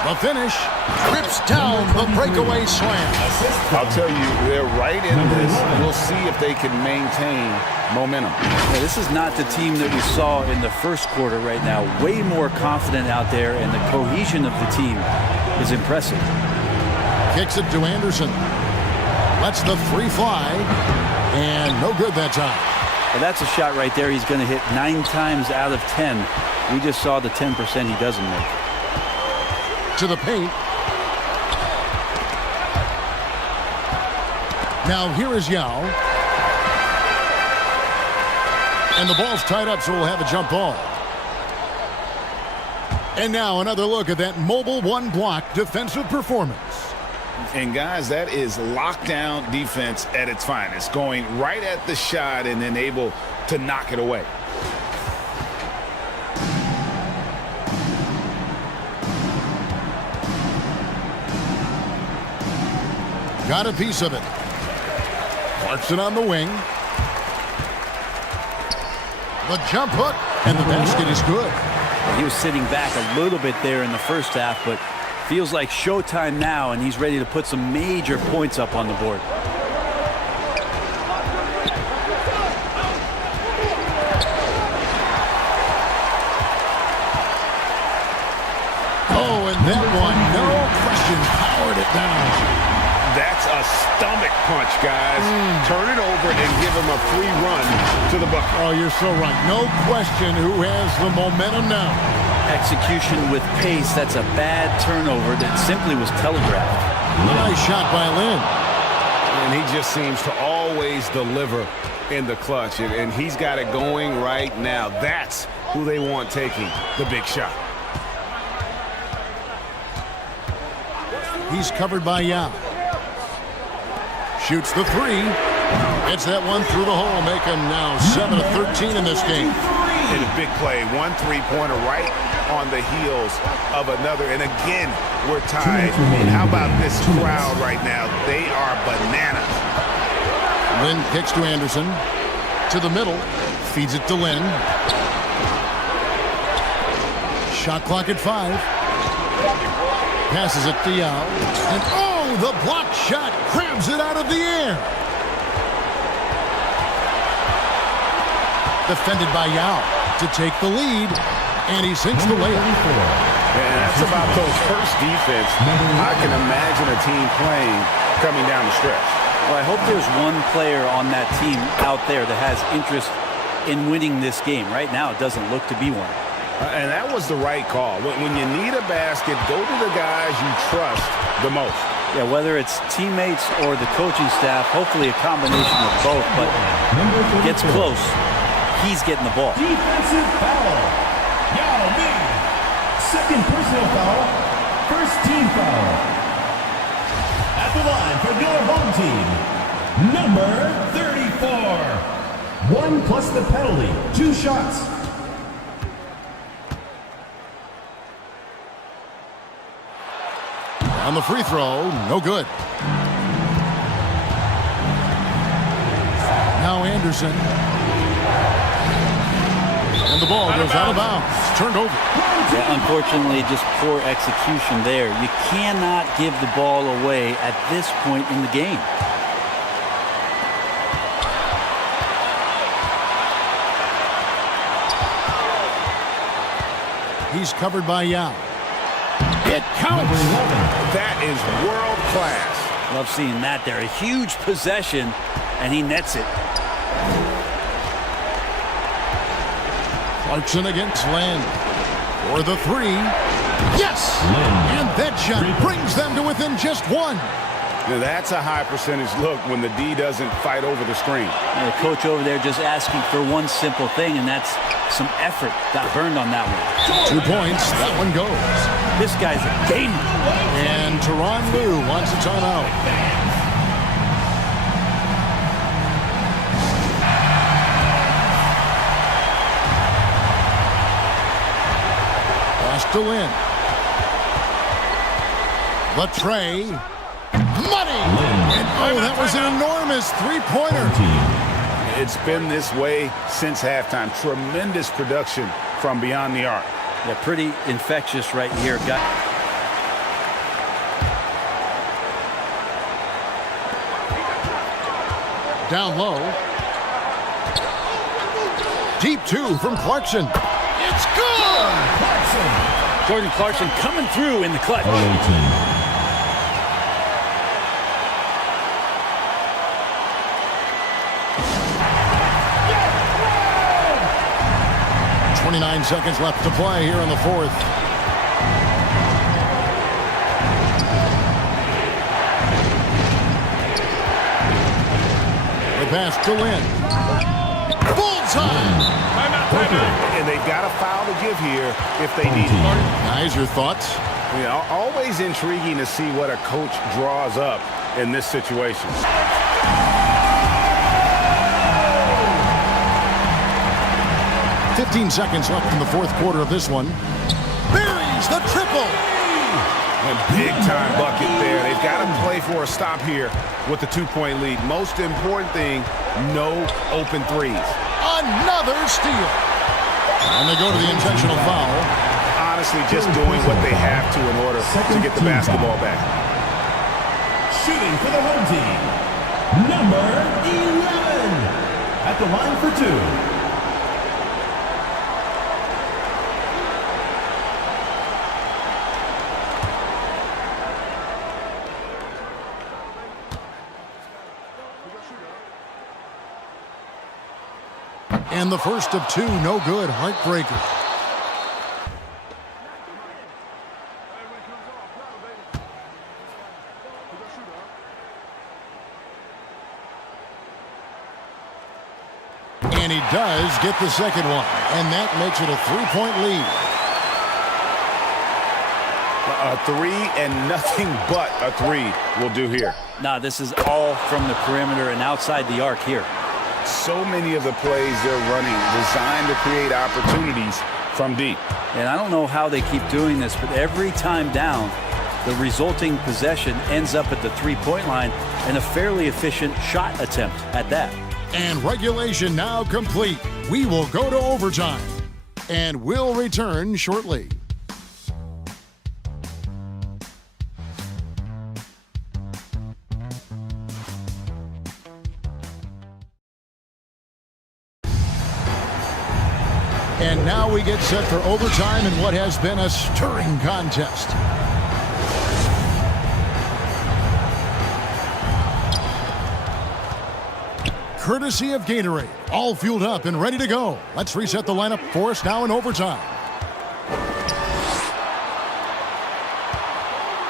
The finish, rips down the breakaway slam. I'll tell you, they're right in this. We'll see if they can maintain momentum. Yeah, this is not the team that we saw in the first quarter right now. Way more confident out there, and the cohesion of the team is impressive. Kicks it to Anderson. Lets the free fly, and no good that time. Well, that's a shot right there he's going to hit 9 times out of 10. We just saw the 10% he doesn't make. To the paint. Now here is Yao. And the ball's tied up, so we'll have a jump ball. And now another look at that mobile one-block defensive performance. And guys, that is lockdown defense at its finest. Going right at the shot and then able to knock it away. Got a piece of it. Clarkson on the wing. The jump hook, and the basket is good. He was sitting back a little bit there in the first half, but feels like showtime now, and he's ready to put some major points up on the board. Oh, and that one, no question, powered it down. That's a stomach punch, guys. Turn it over and give him a free run to the bucket. Oh, you're so right. No question who has the momentum now. Execution with pace. That's a bad turnover that simply was telegraphed. Nice shot by Lynn. And he just seems to always deliver in the clutch. And he's got it going right now. That's who they want taking the big shot. He's covered by Yao. Shoots the three. Gets that one through the hole, make him now 7 of 13 in this game. And a big play. 1 3-pointer right on the heels of another. And again, we're tied. And how about this crowd right now? They are bananas. Lynn kicks to Anderson. To the middle. Feeds it to Lynn. Shot clock at 5. Passes it to Yao. And oh, the block shot grabs it out of the air. Defended by Yao to take the lead. And he sinks the layup. And that's about those first defense I can imagine a team playing coming down the stretch. Well, I hope there's one player on that team out there that has interest in winning this game. Right now, it doesn't look to be one. And that was the right call. When you need a basket, go to the guys you trust the most. Yeah, whether it's teammates or the coaching staff, hopefully a combination of both, but gets close. He's getting the ball. Defensive foul. Yao Ming. Second personal foul. First team foul. At the line for your home team, number 34. 1 plus the penalty. 2 shots. On the free throw, no good. Now Anderson. And the ball goes out of bounds. It's turned over. Yeah, unfortunately, just poor execution there. You cannot give the ball away at this point in the game. He's covered by Yao. It counts. That is world class. Love seeing that there. A huge possession, and he nets it. Clarkson against Lynn. For the three. Yes! And that shot brings them to within just 1. Now that's a high percentage look when the D doesn't fight over the screen. And the coach over there just asking for one simple thing, and that's some effort. Got burned on that one. 2 points. That one goes. This guy's a gamer. And Tyronn Lue wants a timeout. Pass to Lynn. The tray. Money! And oh, that was an enormous three-pointer. It's been this way since halftime. Tremendous production from beyond the arc. Yeah, pretty infectious right here. Down low. Deep 2 from Clarkson. It's good! Jordan Clarkson coming through in the clutch. 29 seconds left to play here in the fourth. The pass to Lynn. Bullseye! And they've got a foul to give here if they need it. Guys, your thoughts? Yeah, always intriguing to see what a coach draws up in this situation. 15 seconds left in the fourth quarter of this one. Buries the triple. A big-time bucket there. They've got to play for a stop here with the 2-point lead. Most important thing, no open threes. Another steal. And they go to the intentional foul. Honestly, just doing what they have to in order to get the basketball back. Shooting for the home team, number 11. At the line for 2. And the first of two, no good. Heartbreaker. And he does get the second one. And that makes it a 3-point lead. A three and nothing but a three will do here. Nah, this is all from the perimeter and outside the arc here. So many of the plays they're running designed to create opportunities from deep. And I don't know how they keep doing this, but every time down, the resulting possession ends up at the three-point line and a fairly efficient shot attempt at that. And regulation now complete. We will go to overtime. And we'll return shortly. And now we get set for overtime in what has been a stirring contest. Courtesy of Gatorade, all fueled up and ready to go. Let's reset the lineup for us now in overtime.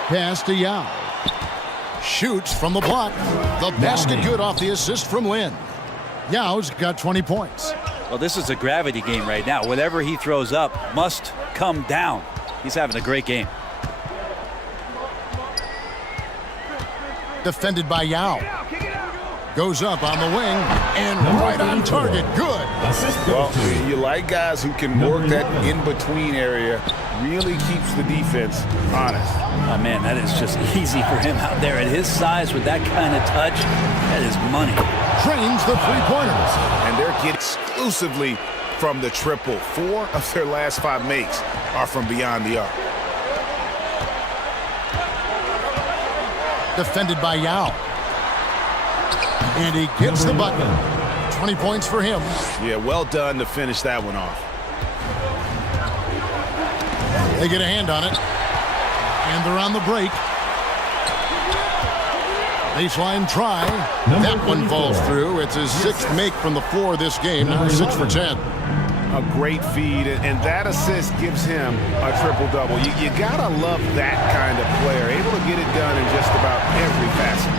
Pass to Yao. Shoots from the block. The basket good off the assist from Lin. Yao's got 20 points. Well, this is a gravity game right now. Whatever he throws up must come down. He's having a great game. Defended by Yao. Goes up on the wing and right on target. Good. Well, you like guys who can work that in-between area. Really keeps the defense honest. Oh, man, that is just easy for him out there. At his size with that kind of touch, that is money. Trains the three-pointers. And they're getting exclusively from the triple. 4 of their last 5 makes are from beyond the arc. Defended by Yao. And he gets the button. 20 points for him. Yeah, well done to finish that one off. They get a hand on it. And they're on the break. Baseline try. That one falls through. It's his 6th make from the floor this game. Now 6 for 10. A great feed, and that assist gives him a triple-double. You gotta love that kind of player. Able to get it done in just about every facet.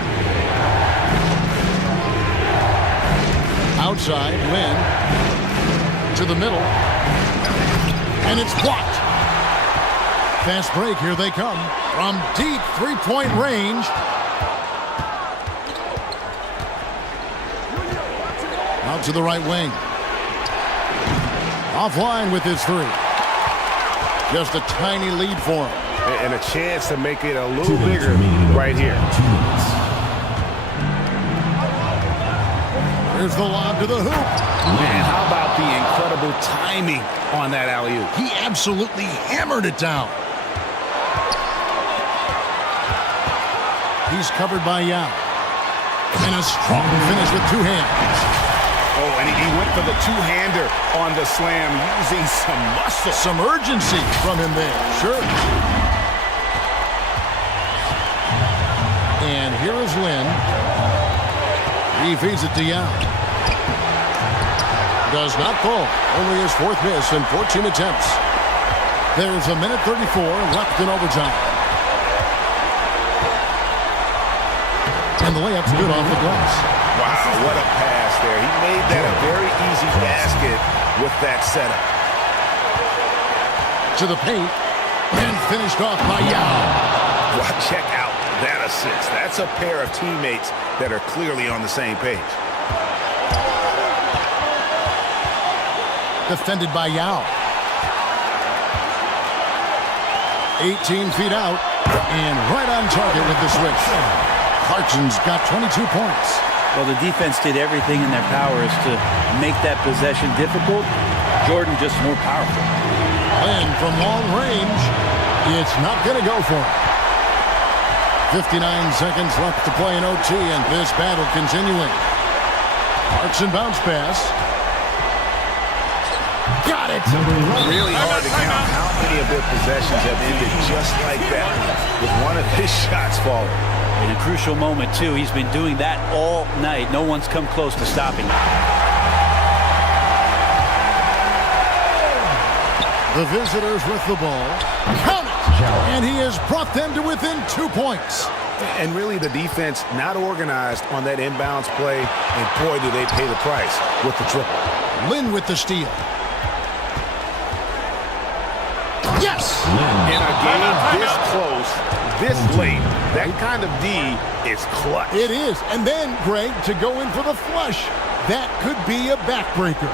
Outside, Lin. To the middle. And it's blocked. Fast break, here they come. From deep three-point range. Out to the right wing. Offline with his 3. Just a tiny lead for him. And a chance to make it a little bigger right here. Here's the lob to the hoop. Man, how about the incredible timing on that alley-oop? He absolutely hammered it down. He's covered by Yao. And a strong finish with 2 hands. Oh, and he went for the two-hander on the slam, using some muscle. Some urgency from him there. Sure. And here is Lin. He feeds it to Yao. Does not fall. Only his 4th miss in 14 attempts. There's a minute 34 left in overtime. And the layup's good off the glass. Wow, what a pass there. He made that a very easy basket with that setup. To the paint. And finished off by Yao. Wow, check out that assist. That's a pair of teammates that are clearly on the same page. Defended by Yao. 18 feet out. And right on target with the switch. Clarkson's got 22 points. Well, the defense did everything in their powers to make that possession difficult. Jordan just more powerful. And from long range, it's not going to go for him. 59 seconds left to play in OT, and this battle continuing. Clarkson bounce pass. Got it. Really hard to count how many of their possessions have ended just like that, with one of his shots falling. In a crucial moment, too. He's been doing that all night. No one's come close to stopping him. The visitors with the ball. Count it! And he has brought them to within 2 points. And really the defense not organized on that inbounds play, and boy, do they pay the price with the triple. Lynn with the steal. Yes! In a game this close, this late, that kind of D is clutch. It is. And then, Greg, to go in for the flush. That could be a backbreaker.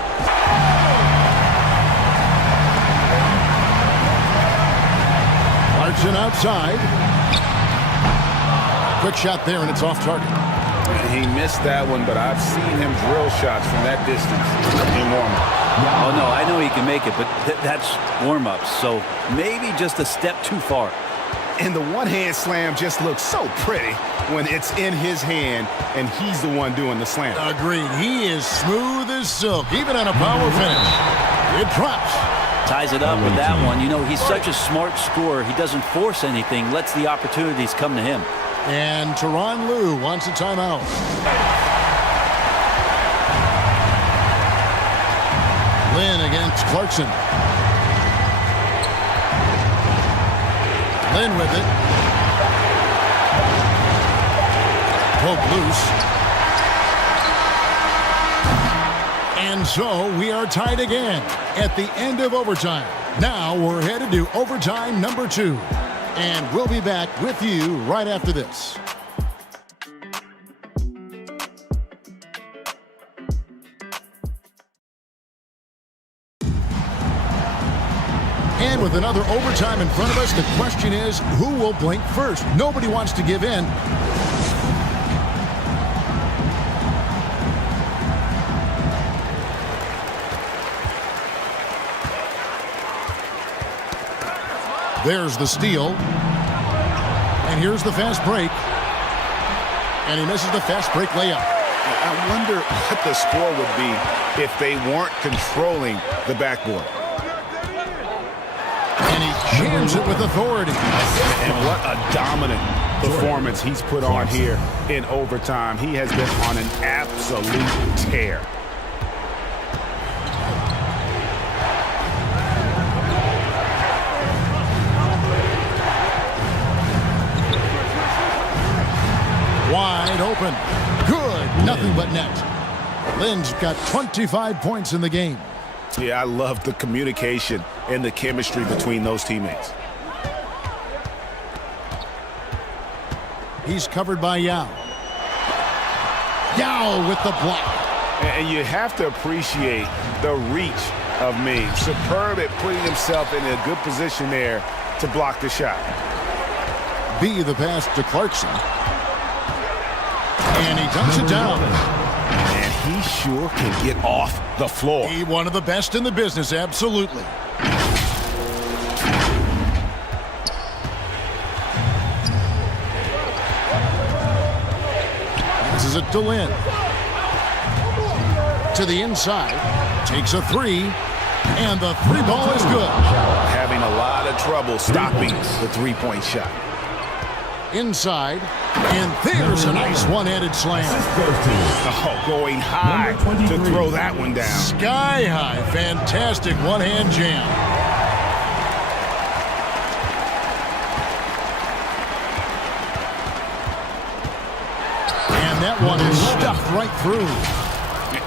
Clarkson outside. Quick shot there, and it's off target. He missed that one, but I've seen him drill shots from that distance in warm-up. Oh, no, I know he can make it, but that's warm-ups, so maybe just a step too far. And the one-hand slam just looks so pretty when it's in his hand and he's the one doing the slam. Agreed. He is smooth as silk, even on a power finish. It drops. Ties it up with that one. You know, he's such a smart scorer. He doesn't force anything, lets the opportunities come to him. And Tyronn Lue wants a timeout. Lynn against Clarkson. Lynn with it. Poke loose. And so we are tied again at the end of overtime. Now we're headed to overtime number 2. And we'll be back with you right after this. And with another overtime in front of us, the question is, who will blink first? Nobody wants to give in. There's the steal. And here's the fast break. And he misses the fast break layup. I wonder what the score would be if they weren't controlling the backboard. And he jams it with authority. And what a dominant performance he's put on here in overtime. He has been on an absolute tear. Wide open. Good. Nothing but net. Lynn's got 25 points in the game. Yeah, I love the communication and the chemistry between those teammates. He's covered by Yao. Yao with the block. And you have to appreciate the reach of Ming. Superb at putting himself in a good position there to block the shot. B the pass to Clarkson. And he dumps it down. And he sure can get off the floor. He one of the best in the business, absolutely. This is it to Lynn. To the inside. Takes a three. And the three ball is good. Having a lot of trouble stopping the three-point shot. Inside. And there's a nice one-handed slam. Oh, going high to throw that one down. Sky high. Fantastic one-hand jam. And that one is stuffed right through.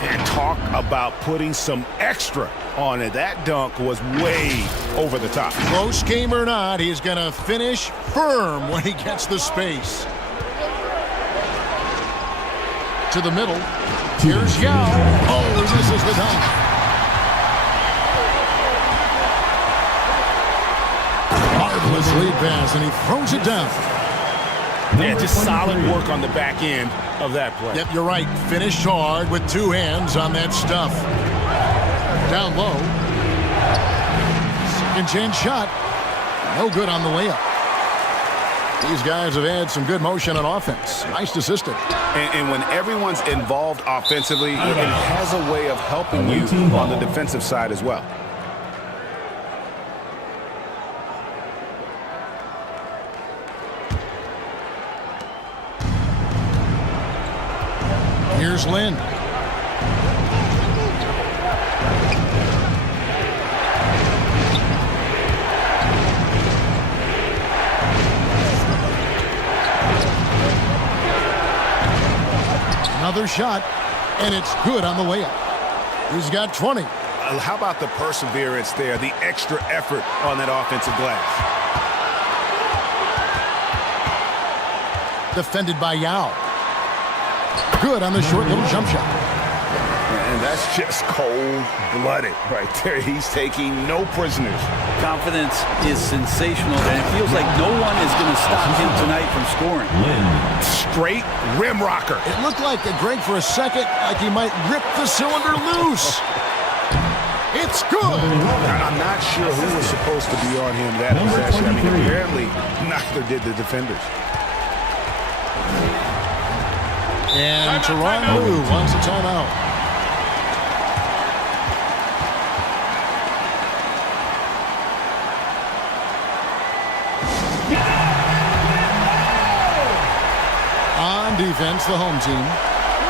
And talk about putting some extra on it. That dunk was way over the top. Close game or not, he's going to finish firm when he gets the space. To the middle. Here's Yao. Oh, he misses the dunk. Marvelous lead pass, and he throws it down. Yeah, just solid work on the back end of that play. Yep, you're right. Finished hard with two hands on that stuff. Down low. Second chance shot. No good on the layup. These guys have had some good motion on offense. Nice assistant. And when everyone's involved offensively, it has a way of helping you on the defensive side as well. Here's Lynn. Another shot, and it's good on the layup. He's got 20. How about the perseverance there, the extra effort on that offensive glass? Defended by Yao. Good on the short little jump shot. And that's just cold-blooded right there. He's taking no prisoners. Confidence is sensational, and it feels like no one is going to stop him tonight from scoring. Straight rim rocker. It looked like, Greg, for a second, like he might rip the cylinder loose. It's good. I'm not sure who was supposed to be on him that possession. I mean, apparently neither did the defenders. And Tyronn Lue wants a timeout. On defense, the home team.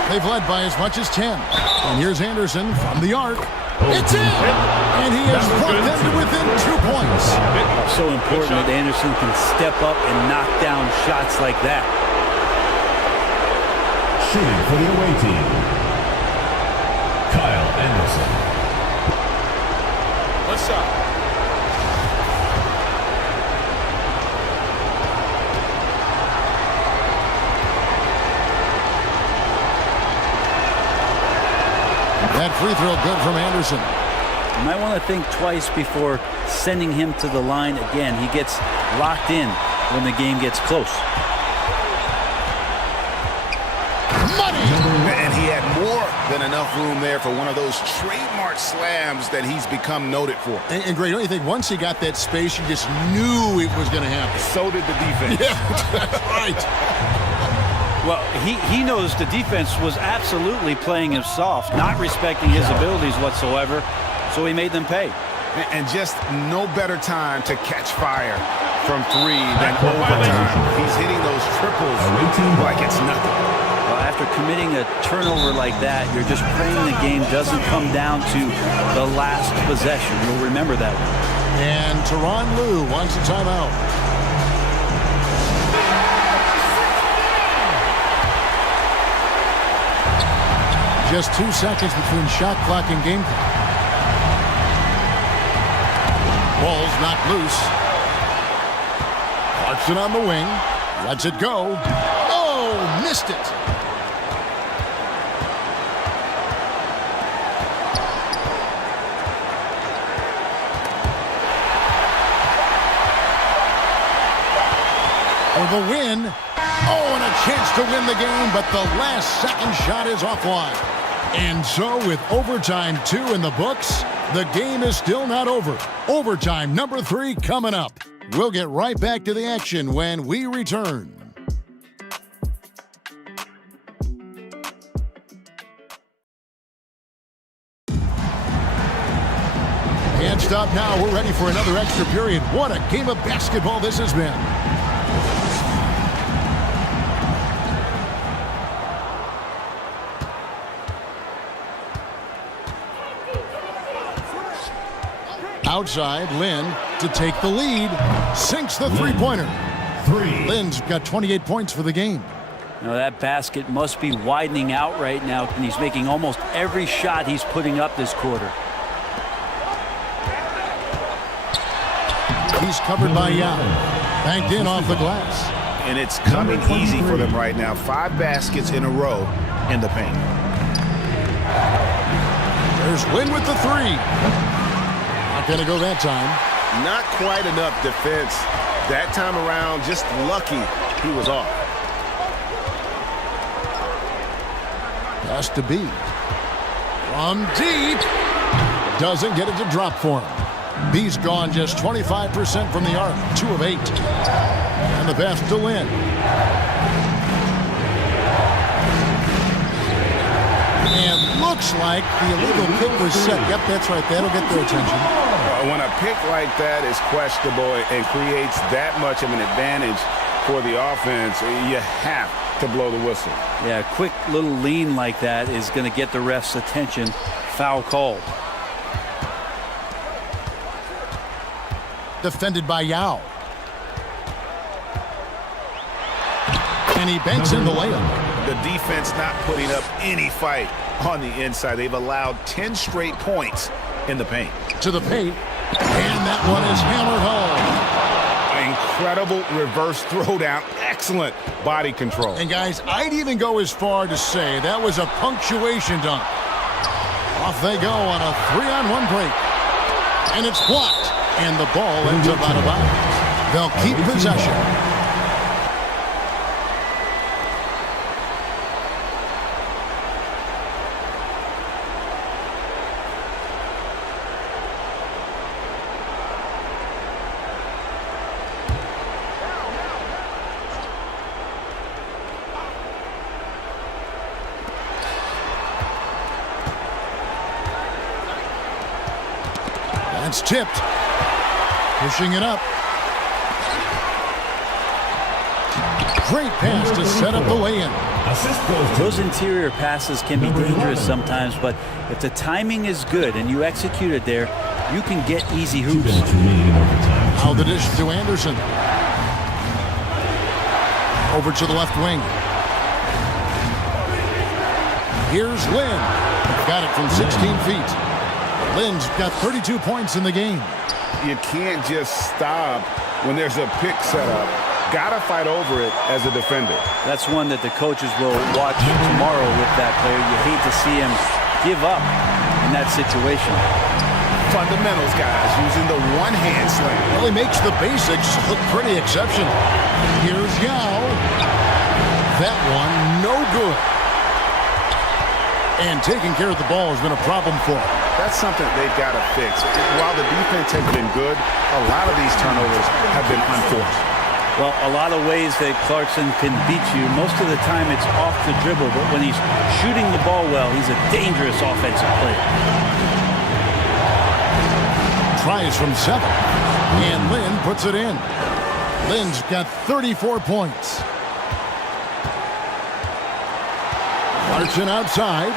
They've led by as much as 10. And here's Anderson from the arc. It's in! And he has brought them to within 2 points. So important that Anderson can step up and knock down shots like that. Shooting for the away team, Kyle Anderson. One shot. That free throw good from Anderson. You might want to think twice before sending him to the line again. He gets locked in when the game gets close. Money! And he had more than enough room there for one of those trademark slams that he's become noted for. And Greg, don't you think once he got that space, you just knew it was going to happen? So did the defense. Yeah, that's right. Well, he knows the defense was absolutely playing him soft, not respecting his abilities whatsoever, so he made them pay. And just no better time to catch fire from three than overtime. He's hitting those triples like it's nothing. Well, after committing a turnover like that, you're just praying the game doesn't come down to the last possession. You'll remember that one. And Tyronn Lue wants a timeout. Just 2 seconds between shot clock and game clock. Ball's knocked loose. Clarkson on the wing. Lets it go. Oh, missed it. For the win. Oh, and a chance to win the game, but the last second shot is offline. And so with overtime 2 in the books, the game is still not over. Overtime number 3 coming up. We'll get right back to the action when we return. Can't stop now. We're ready for another extra period. What a game of basketball this has been. Outside, Lynn to take the lead. Sinks the three-pointer. Lynn's got 28 points for the game. Now that basket must be widening out right now, and he's making almost every shot he's putting up this quarter. He's covered by Yao. Banked in off the glass. And it's coming easy for them right now. 5 baskets in a row in the paint. There's Lynn with the 3. Not going to go that time. Not quite enough defense. That time around, just lucky he was off. Has to be. From deep. Doesn't get it to drop for him. B's gone just 25% from the arc. 2 of 8. And the pass to Lynn. And looks like the illegal kick was set. Yep, that's right. That'll get their attention. When a pick like that is questionable and creates that much of an advantage for the offense, you have to blow the whistle. Yeah, a quick little lean like that is going to get the ref's attention. Foul called. Defended by Yao. And he banks in the layup. The defense not putting up any fight on the inside. They've allowed 10 straight points in the paint. To the paint, and that one is hammered home. Incredible reverse throwdown. Excellent body control. And guys, I'd even go as far to say that was a punctuation dunk. Off they go on a 3-on-1 break. And it's blocked. And the ball ends up out of bounds. They'll keep possession. It's tipped. Pushing it up. Great pass to set up the lay-in. Those interior passes can be dangerous sometimes, but if the timing is good and you execute it there, you can get easy hoops. Now the dish to Anderson. Over to the left wing. Here's Lynn. Got it from 16 feet. Lynn's got 32 points in the game. You can't just stop when there's a pick set up. Gotta fight over it as a defender. That's one that the coaches will watch tomorrow with that player. You hate to see him give up in that situation. Fundamentals, guys, using the one-hand slam. Well, he makes the basics look pretty exceptional. Here's Yao. That one, no good. And taking care of the ball has been a problem for him. That's something they've got to fix. While the defense has been good, a lot of these turnovers have been unforced. Well, a lot of ways that Clarkson can beat you. Most of the time it's off the dribble, but when he's shooting the ball well, he's a dangerous offensive player. Tries from 7. And Lynn puts it in. Lynn's got 34 points. Clarkson outside.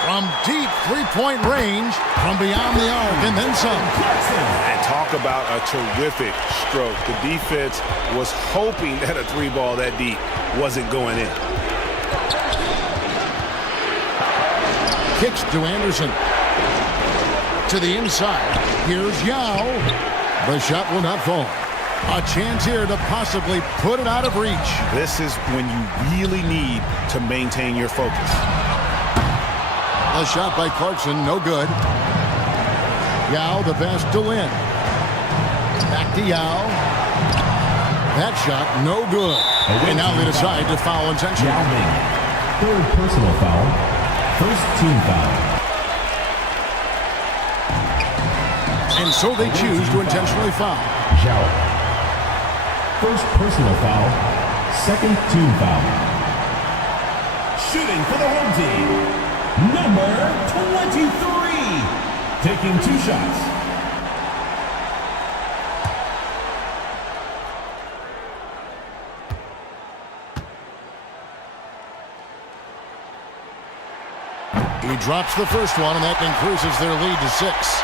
From deep three-point range, from beyond the arc, and then some. And talk about a terrific stroke. The defense was hoping that a three ball that deep wasn't going in. Kicks to Anderson. To the inside. Here's Yao. The shot will not fall. A chance here to possibly put it out of reach. This is when you really need to maintain your focus. A shot by Clarkson, no good. Yao, the pass to Lynn. Back to Yao. That shot, no good. And now they decide to foul intentionally. Third personal foul. First team foul. And so they choose to intentionally foul. Zhao. First personal foul. Second team foul. Shooting for the home team. Number 23, taking 2 shots. He drops the first one, and that increases their lead to 6.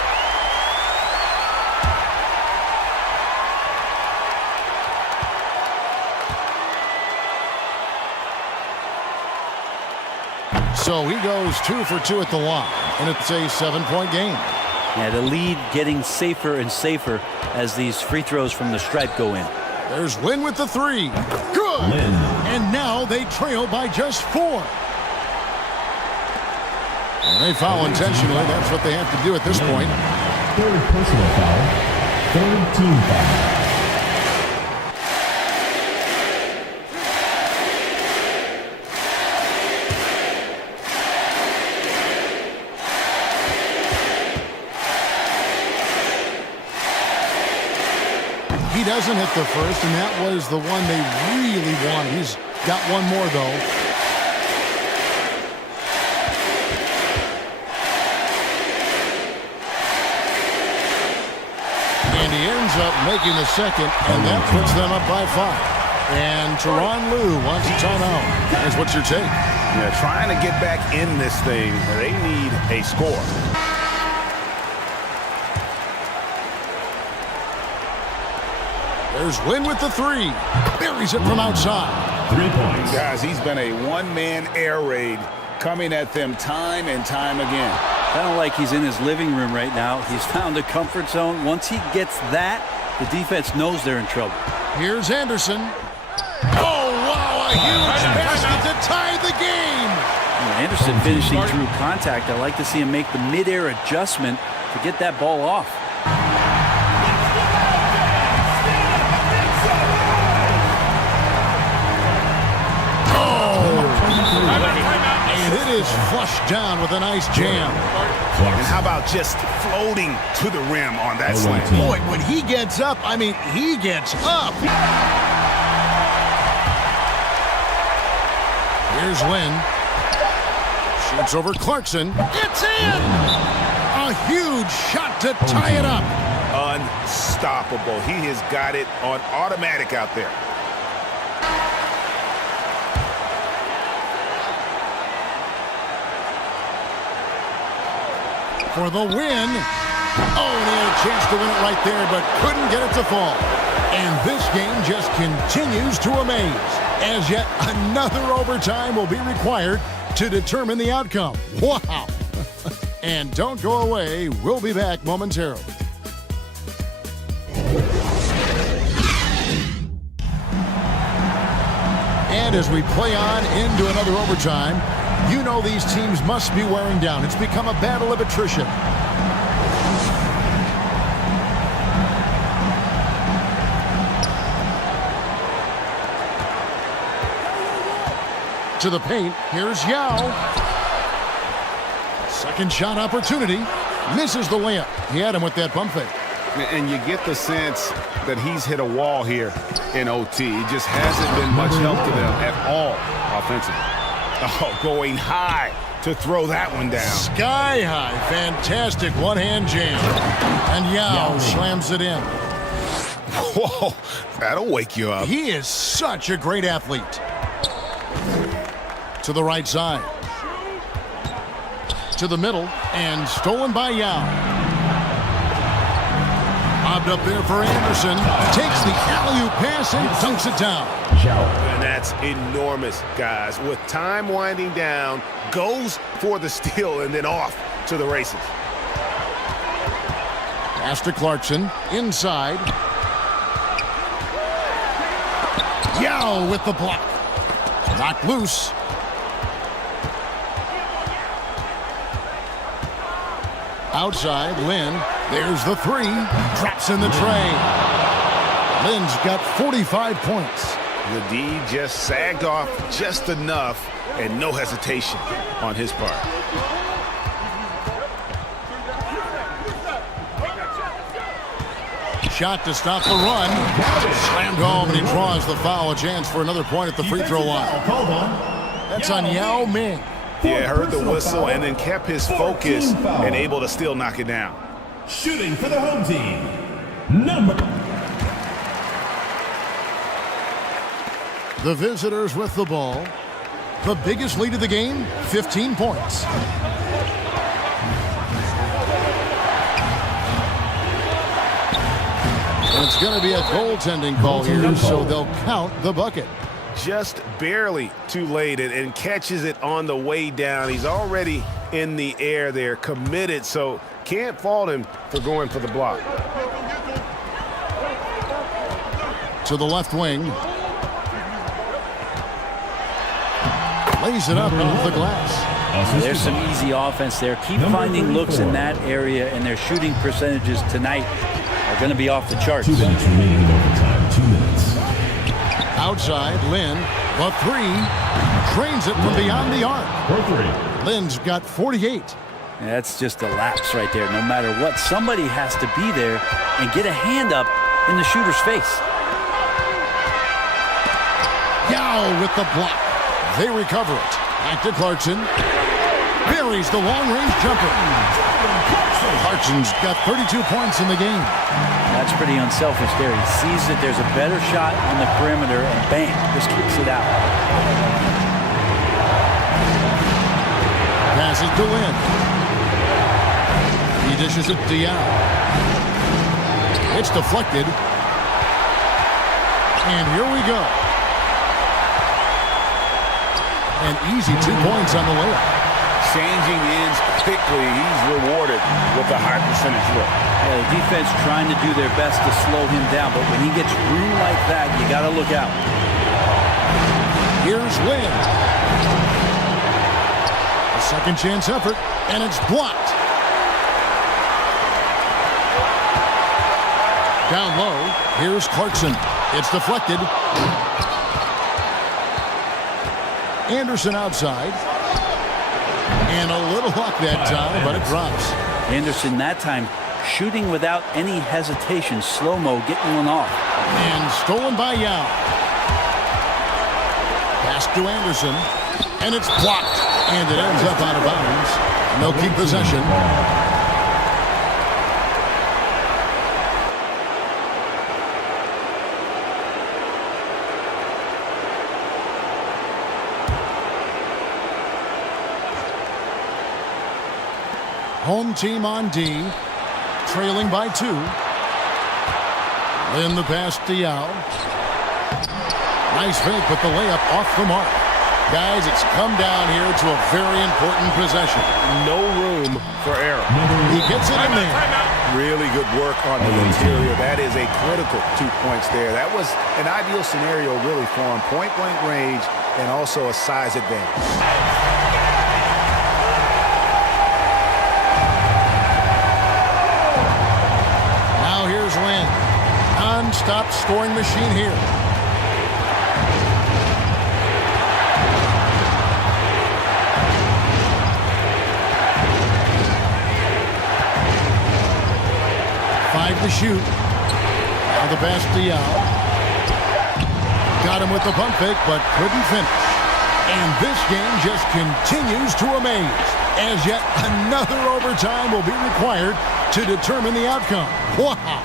So he goes 2 for 2 at the line, and it's a 7-point game. Yeah, the lead getting safer and safer as these free throws from the stripe go in. There's Lynn with the 3. Good! Lynn. And now they trail by just 4. And they foul intentionally. That's what they have to do at this point. Third personal foul. Third team foul. He doesn't hit the first, and that was the one they really wanted. He's got one more, though. And he ends up making the second, and that puts them up by 5. And Tyronn Lue wants a timeout. Here's what's your take? Yeah, trying to get back in this thing, they need a score. There's Lynn with the 3. Buries it from outside. 3 points. Guys, he's been a one-man air raid coming at them time and time again. Kind of like he's in his living room right now. He's found a comfort zone. Once he gets that, the defense knows they're in trouble. Here's Anderson. Oh, wow, a huge basket to tie the game. Anderson finishing through contact. I like to see him make the mid-air adjustment to get that ball off. And it is flushed down with a nice jam. And how about just floating to the rim on that slam? Boy, when he gets up, I mean, he gets up. Here's Lynn. Shoots over Clarkson. It's in! A huge shot to tie it up. Unstoppable. He has got it on automatic out there. For the win. Oh, and he had a chance to win it right there, but couldn't get it to fall. And this game just continues to amaze, as yet another overtime will be required to determine the outcome. Wow. And don't go away. We'll be back momentarily. And as we play on into another overtime, you know these teams must be wearing down. It's become a battle of attrition. To the paint, here's Yao. Second shot opportunity. Misses the layup. He had him with that bump fake. And you get the sense that he's hit a wall here in OT. He just hasn't been much help to them at all offensively. Oh, going high to throw that one down. Sky high. Fantastic one-hand jam. And Yao slams it in. Whoa, that'll wake you up. He is such a great athlete. To the right side. To the middle. And stolen by Yao. Bobbed up there for Anderson. Takes the alley-oop pass and dunks it down. And that's enormous, guys. With time winding down, goes for the steal and then off to the races. Pass to Clarkson. Inside. Yao with the block. Knocked loose. Outside, Lynn. There's the three. Drops in the tray. Lynn's got 45 points. The D just sagged off just enough and no hesitation on his part. Shot to stop the run. Slammed home and he draws the foul. A chance for another point at the free throw line. That's on Yao Ming. Yeah, heard the whistle and then kept his focus and able to still knock it down. Shooting for the home team, The visitors with the ball. The biggest lead of the game, 15 points. And it's going to be a goaltending call here, so they'll count the bucket. Just barely too late and catches it on the way down. He's already in the air there, committed, so can't fault him for going for the block. To the left wing. Lays it up into the glass. There's some easy offense there. Keep finding looks in that area, and their shooting percentages tonight are going to be off the charts. 2 minutes remaining in overtime. 2 minutes. Outside, Lynn, the three. Drains it from beyond the arc. Lynn's got 48. And that's just a lapse right there. No matter what, somebody has to be there and get a hand up in the shooter's face. Yao with the block. They recover it. Back to Clarkson. Buries the long-range jumper. Clarkson's got 32 points in the game. That's pretty unselfish there. He sees that there's a better shot on the perimeter, and bam, just kicks it out. Passes to Lynn. He dishes it to Yao. It's deflected. And here we go. An easy 2 points on the layup. Changing ends quickly. He's rewarded with a high percentage look. Yeah, the defense trying to do their best to slow him down, but when he gets room like that, you got to look out. Here's Lynn. A second chance effort, and it's blocked. Down low, here's Clarkson. It's deflected. Anderson outside. And a little luck that time, but it drops. Anderson that time shooting without any hesitation. Slow-mo getting one off. And stolen by Yao. Pass to Anderson. And it's blocked. And it ends up out of bounds. And they'll keep possession. Home team on D, trailing by 2. Then the pass to Yao. Nice fake, but the layup off the mark. Guys, it's come down here to a very important possession. No room for error. He gets it in there. Really good work on the interior. That is a critical 2 points there. That was an ideal scenario really for him. Point-blank range and also a size advantage. Lynn, non-stop scoring machine here. Five to shoot. Now the pass to Yao. Got him with the pump fake, but couldn't finish. And this game just continues to amaze, as yet another overtime will be required to determine the outcome. Wow!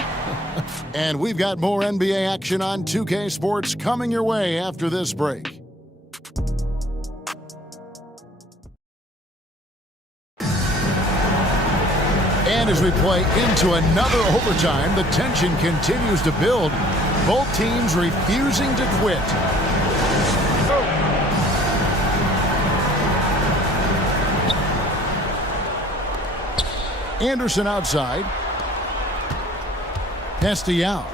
And we've got more NBA action on 2K Sports coming your way after this break. And as we play into another overtime, the tension continues to build. Both teams refusing to quit. Anderson outside. Pass to Yao.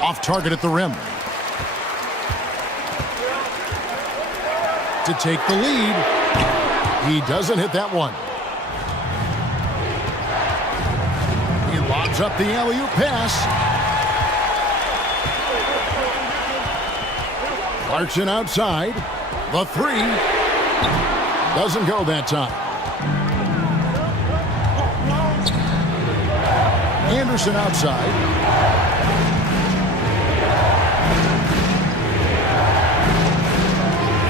Off target at the rim. To take the lead. He doesn't hit that one. He lobs up the alley-oop pass. Clarkson outside. The three. Doesn't go that time. Anderson outside.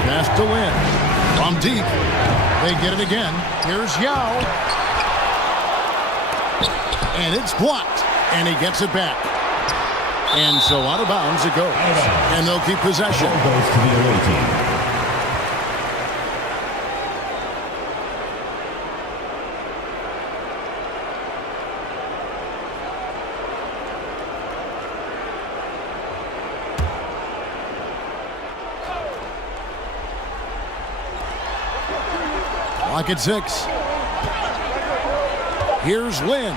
Pass to Lynn. From deep. They get it again. Here's Yao. And it's blocked. And he gets it back. And so out of bounds it goes. And they'll keep possession. Goes to the away team. Clock at 6. Here's Lynn.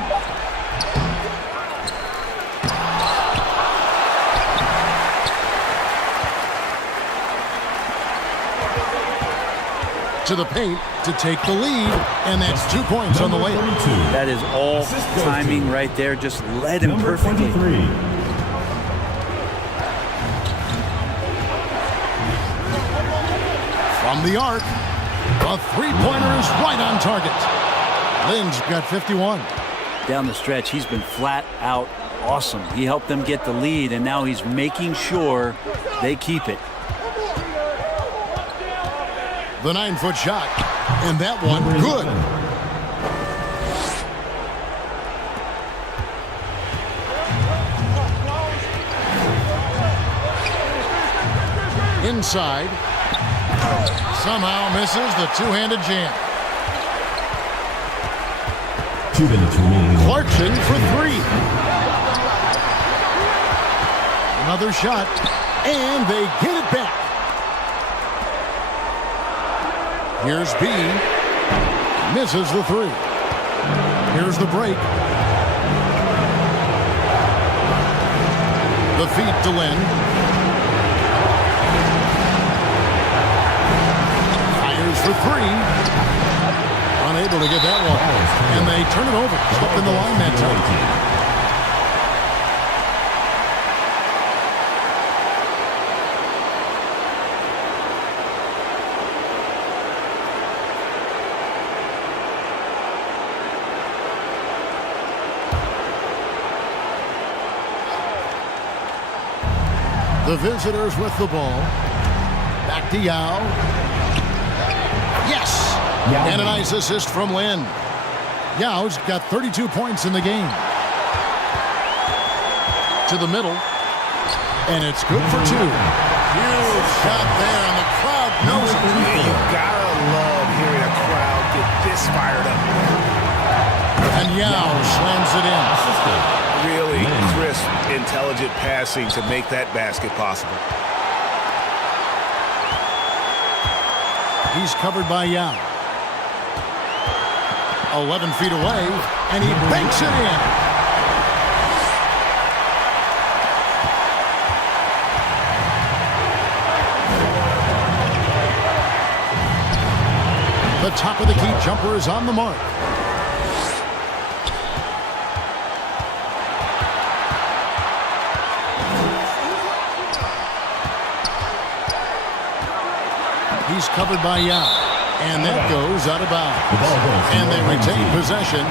To the paint to take the lead, and that's 2 points on the way. That is all timing right there. Just led him perfectly. From the arc, a three-pointer is right on target. Lynn's got 51. Down the stretch, he's been flat out awesome. He helped them get the lead, and now he's making sure they keep it. The 9-foot shot, and that one good. Inside, somehow misses the two-handed jam. 2 minutes remaining. Clarkson for three. Another shot, and they get it back. Here's B. Misses the three. Here's the break. The feed to Lin. Fires for three. Unable to get that one. And they turn it over. Stuck in the line that time. The visitors with the ball. Back to Yao. Yes! And a nice assist from Lin. Yao's got 32 points in the game. To the middle. And it's good for two. Huge shot there, and the crowd knows it. You gotta love hearing a crowd get this fired up. And Yao slams it in. Really crisp, intelligent passing to make that basket possible. He's covered by Yao. 11 feet away, and he banks it in. The top of the key jumper is on the mark. He's covered by Yao. And that goes out of bounds. And they retain possession.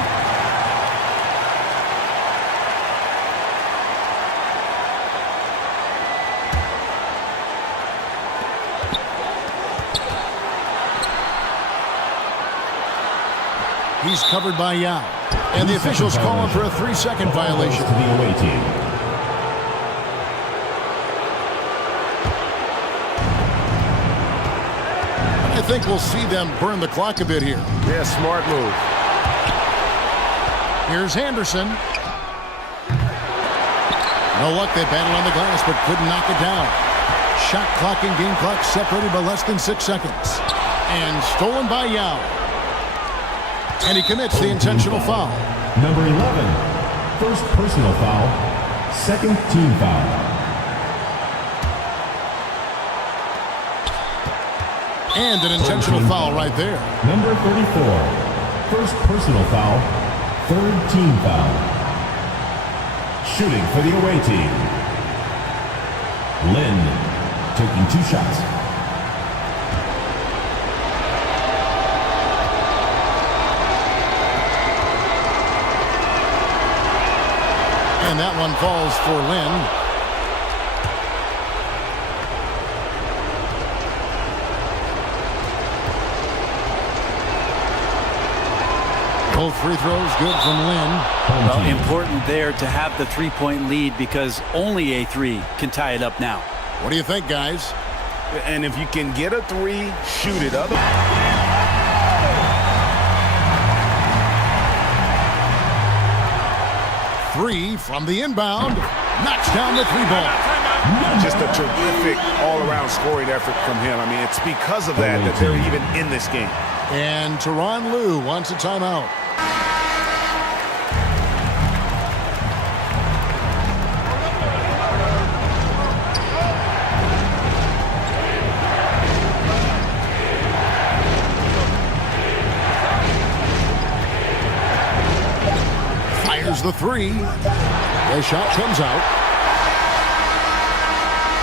He's covered by Yao. And the officials call him for a 3-second violation. To the away team. I think we'll see them burn the clock a bit here. Yeah, smart move. Here's Henderson. No luck, they battled on the glass, but couldn't knock it down. Shot clock and game clock separated by less than 6 seconds. And stolen by Yao. And he commits the intentional foul. Number 11, first personal foul, second team foul. And an intentional foul right there. Number 34, first personal foul, third team foul. Shooting for the away team, Lin, taking 2 shots. And that one falls for Lin. Both free throws good from Lin. Well, important there to have the three-point lead because only a three can tie it up now. What do you think, guys? And if you can get a three, shoot it. Three from the inbound. Knocks down the three ball. Just a terrific all-around scoring effort from him. I mean, it's because of that that they're even in this game. And Tyronn Lue wants a timeout. Fires the three. The shot comes out.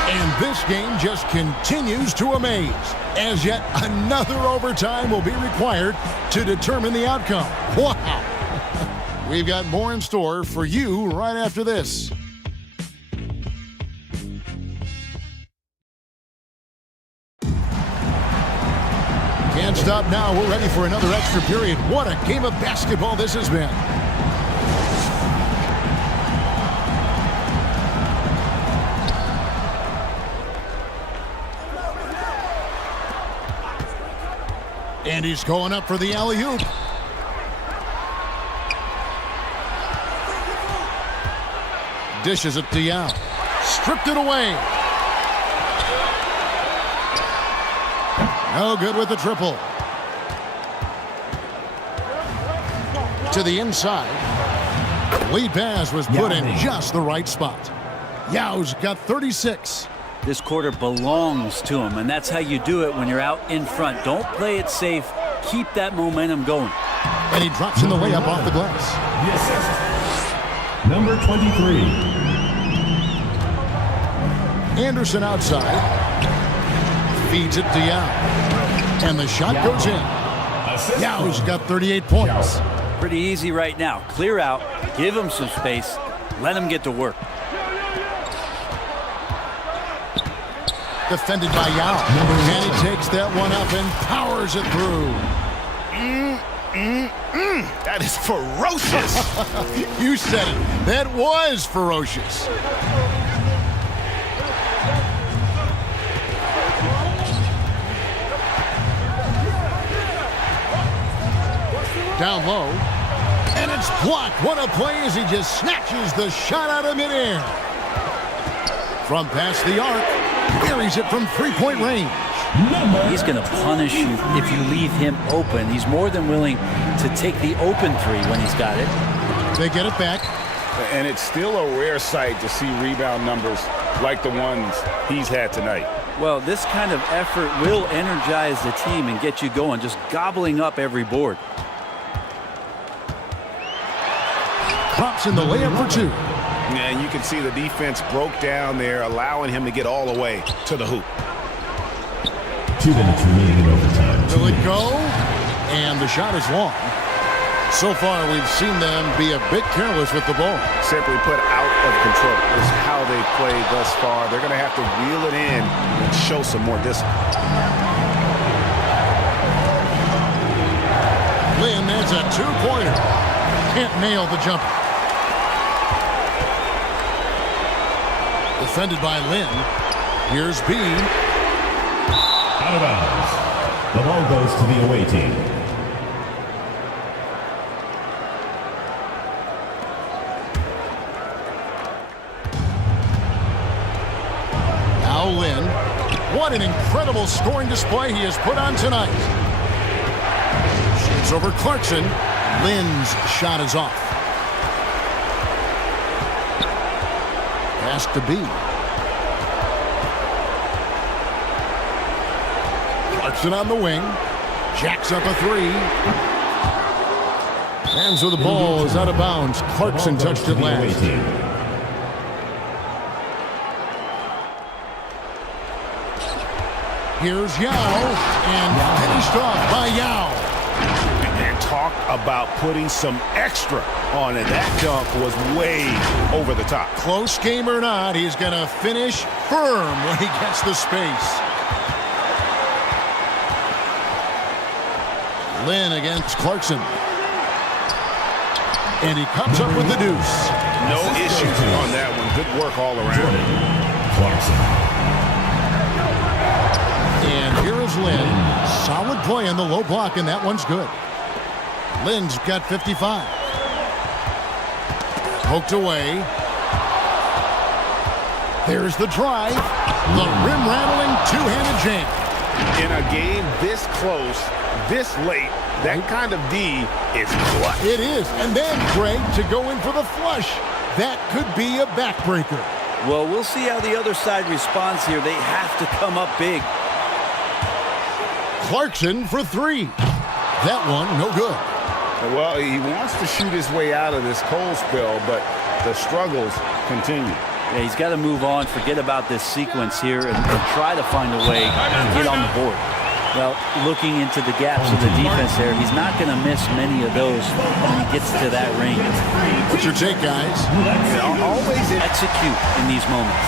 And this game just continues to amaze, as yet another overtime will be required to determine the outcome. Wow! We've got more in store for you right after this. Can't stop now. We're ready for another extra period. What a game of basketball this has been. And he's going up for the alley-oop. Dishes it to Yao. Stripped it away. No good with the triple. to the inside. Lead pass was put in just the right spot. Yao's got 36. This quarter belongs to him, and that's how you do it when you're out in front. Don't play it safe. Keep that momentum going. And he drops in the layup off the glass. The assist, number 23. Anderson outside. Feeds it to Yao. And the shot goes in. Yao's got 38 points. Pretty easy right now. Clear out, give him some space, let him get to work. Defended by Yao. And he takes that one up and powers it through. That is ferocious. You said it. That was ferocious. Down low. And it's blocked. What a play as he just snatches the shot out of midair. From past the arc. Buries it from three-point range. He's going to punish you if you leave him open. He's more than willing to take the open three when he's got it. They get it back. And it's still a rare sight to see rebound numbers like the ones he's had tonight. Well, this kind of effort will energize the team and get you going, just gobbling up every board. Drops in the layup for two. And you can see the defense broke down there, allowing him to get all the way to the hoop. 2 minutes remaining in overtime. Will it go? And the shot is long. So far, we've seen them be a bit careless with the ball. Simply put, out of control is how they played thus far. They're going to have to reel it in and show some more discipline. Lynn, that's a two-pointer. Can't nail the jumper. Defended by Lynn. Here's Bean. Out of bounds. The ball goes to the away team. Now Lynn. What an incredible scoring display he has put on tonight. Shoots over Clarkson. Lynn's shot is off. Pass to B. Clarkson on the wing. Jacks up a three. Hands with the ball is out of bounds. Clarkson touched it last. Here's Yao. And finished off by Yao. And talk about putting some extra on it. That dunk was way over the top. Close game or not, he's going to finish firm when he gets the space. Lynn against Clarkson. And he comes up with the deuce. No issues on that one. Good work all around. Clarkson. And here is Lynn. Solid play on the low block, and that one's good. Lynn's got 55. Poked away. There's the drive. The rim-rattling two-handed jam. In a game this close, this late, that kind of D is clutch. It is. And then, Greg, to go in for the flush. That could be a backbreaker. Well, we'll see how the other side responds here. They have to come up big. Clarkson for three. That one, no good. Well, he wants to shoot his way out of this cold spell, but the struggles continue. Yeah, he's got to move on, forget about this sequence here, and try to find a way to get on the board. Well, looking into the gaps of the defense there, he's not going to miss many of those when he gets to that range. What's your take, guys? Always execute in these moments.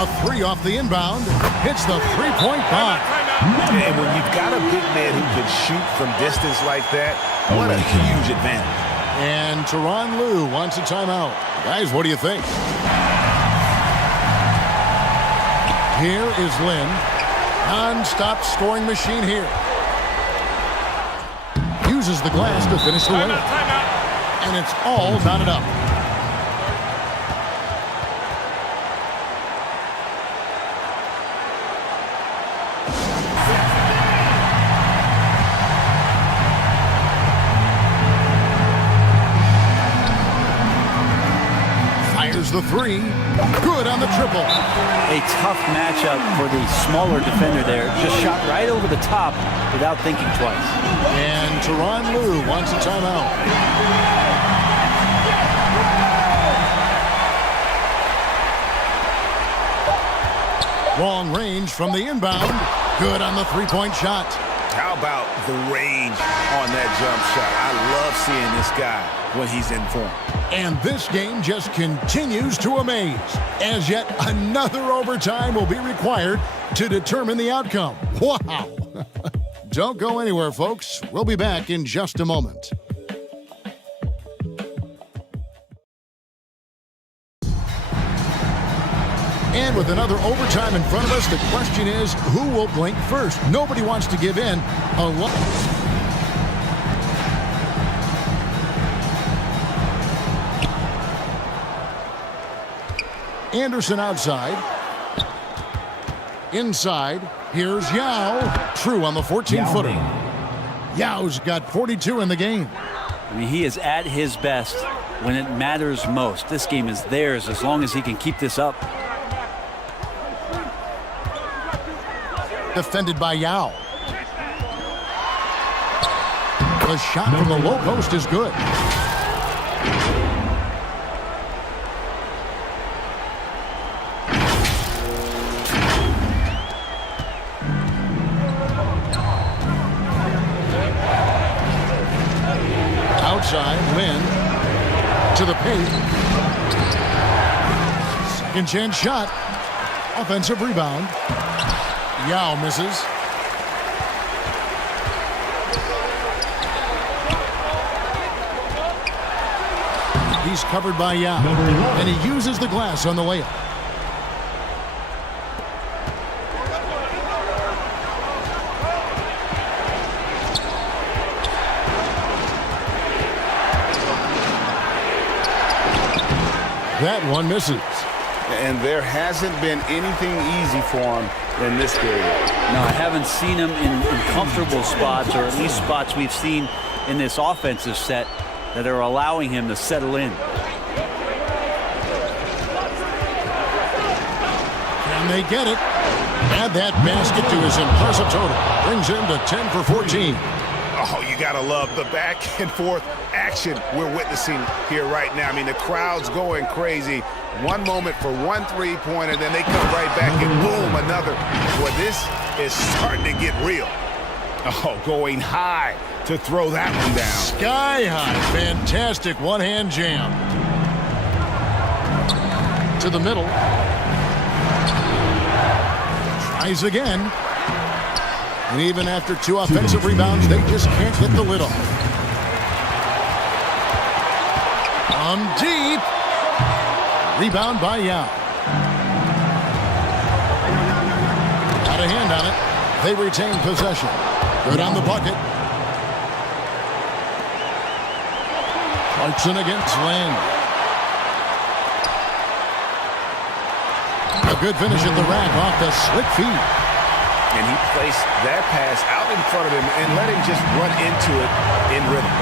A three off the inbound. Hits the three-point bomb. And when you've got a big man who can shoot from distance like that, what a huge advantage. And Tyronn Lue wants a timeout. Guys, what do you think? Here is Lynn. Non-stop scoring machine here. Uses the glass to finish the layup. And it's all knotted up. the three. Good on the triple. A tough matchup for the smaller defender there. Just shot right over the top without thinking twice. And Tyronn Lue wants a timeout. Long range from the inbound. Good on the three-point shot. How about the range on that jump shot? I love seeing this guy when he's in form. And this game just continues to amaze, as yet another overtime will be required to determine the outcome. Wow! Don't go anywhere, folks. We'll be back in just a moment. And with another overtime in front of us, the question is, who will blink first? Nobody wants to give in. Anderson outside. Inside. Here's Yao. True on the 14-footer. Yao's got 42 in the game. I mean, he is at his best when it matters most. This game is theirs as long as he can keep this up. Defended by Yao. The shot from the low post is good. Outside, Lin to the paint. Second chance shot. Offensive rebound. Yao misses. He's covered by Yao, and he uses the glass on the layup. That one misses. And there hasn't been anything easy for him in this period. No, I haven't seen him in comfortable spots, or at least spots we've seen in this offensive set that are allowing him to settle in. And they get it. Add that basket to his impressive total. Brings him to 10 for 14. Oh, you gotta love the back and forth action we're witnessing here right now. I mean, the crowd's going crazy. One moment for one three-pointer, then they come right back and boom, another. Boy, this is starting to get real. Oh, going high to throw that one down. Sky high. Fantastic one-hand jam. To the middle. Tries again. And even after two offensive rebounds, they just can't get the lid off. From deep. Rebound by Yao. Got a hand on it. They retain possession. Good on the bucket. Clarkson against Lin. A good finish at the rack off the slick feed. And he placed that pass out in front of him and let him just run into it in rhythm.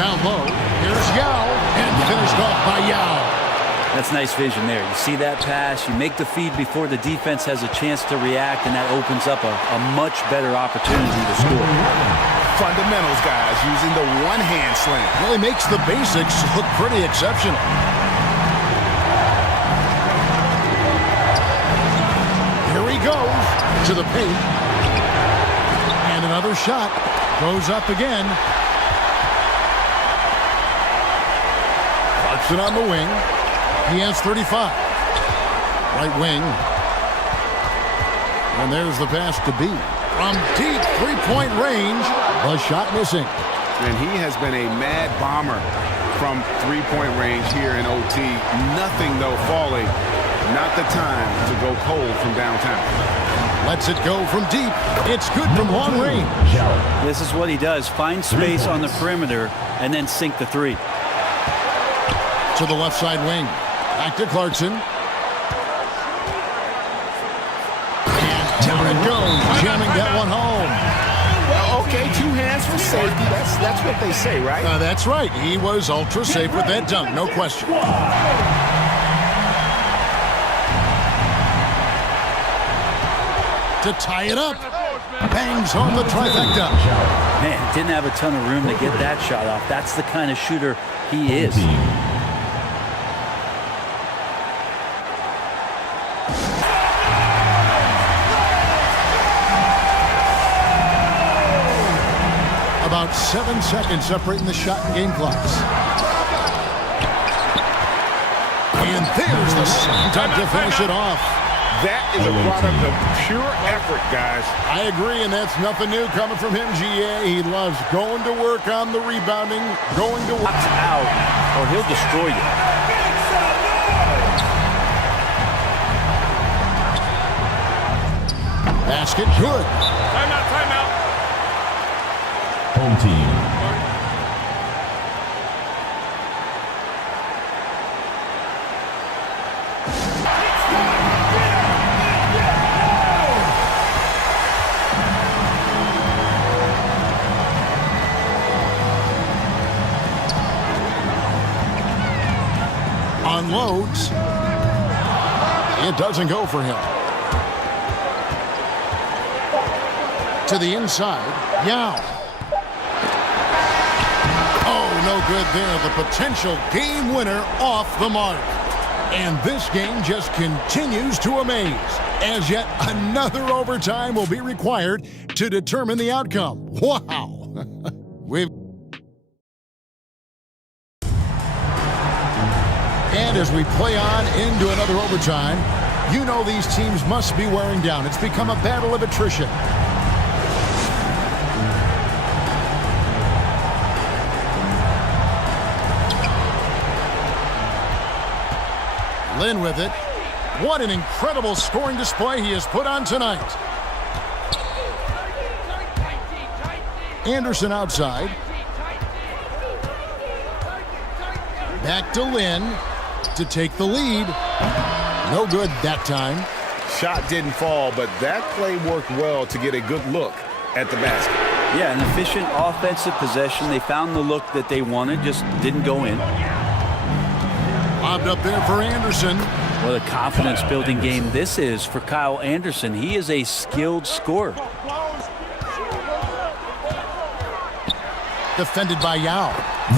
Down low, here's Yao, and finished off by Yao. That's nice vision there. You see that pass, you make the feed before the defense has a chance to react, and that opens up a much better opportunity to score. Fundamentals, guys, using the one-hand slam. Really makes the basics look pretty exceptional. Goes to the paint, and another shot goes up again. Clarkson on the wing. He has 35. Right wing. And there's the pass to B. From deep three-point range, the shot missing. And he has been a mad bomber from three-point range here in OT. Nothing, though, falling. Not the time to go cold from downtown. Lets it go from deep. It's good from long range. This is what he does. Find space on the perimeter and then sink the three. To the left side wing. Back to Clarkson. And down it goes. Jamming that one home. Okay, two hands for safety. That's what they say, right? That's right. He was ultra safe with that dunk, no question. To tie it up. Bangs home the trifecta. Man, didn't have a ton of room to get that shot off. That's the kind of shooter he is. About 7 seconds separating the shot and game clocks. And there's the time to finish it off. That is a product of pure effort, guys. I agree, and that's nothing new coming from him, GA. He loves going to work on the rebounding, going to work out, or he'll destroy you. Basket good. Timeout, timeout. Home team. Unloads. It doesn't go for him. To the inside. Yao. Oh, no good there. The potential game winner off the mark. And this game just continues to amaze, as yet another overtime will be required to determine the outcome. Wow. And as we play on into another overtime, you know these teams must be wearing down. It's become a battle of attrition. Lynn with it. What an incredible scoring display he has put on tonight. Anderson outside. Back to Lynn to take the lead. No good that time. Shot didn't fall, but that play worked well to get a good look at the basket. Yeah, an efficient offensive possession. They found the look that they wanted, just didn't go in. Lobbed up there for Anderson. What a confidence-building game this is for Kyle Anderson. He is a skilled scorer. Defended by Yao.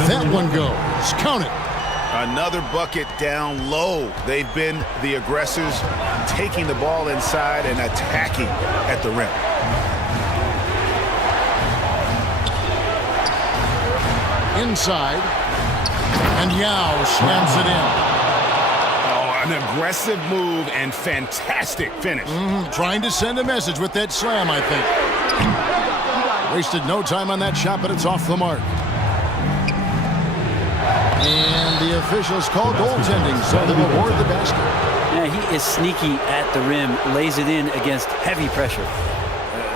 That one goes. Count it. Another bucket down low. They've been the aggressors, taking the ball inside and attacking at the rim. Inside. And Yao slams it in. Oh, an aggressive move and fantastic finish. Trying to send a message with that slam, I think. Wasted no time on that shot, but it's off the mark. And the officials call goaltending, so they'll award the basket. Yeah, he is sneaky at the rim, lays it in against heavy pressure.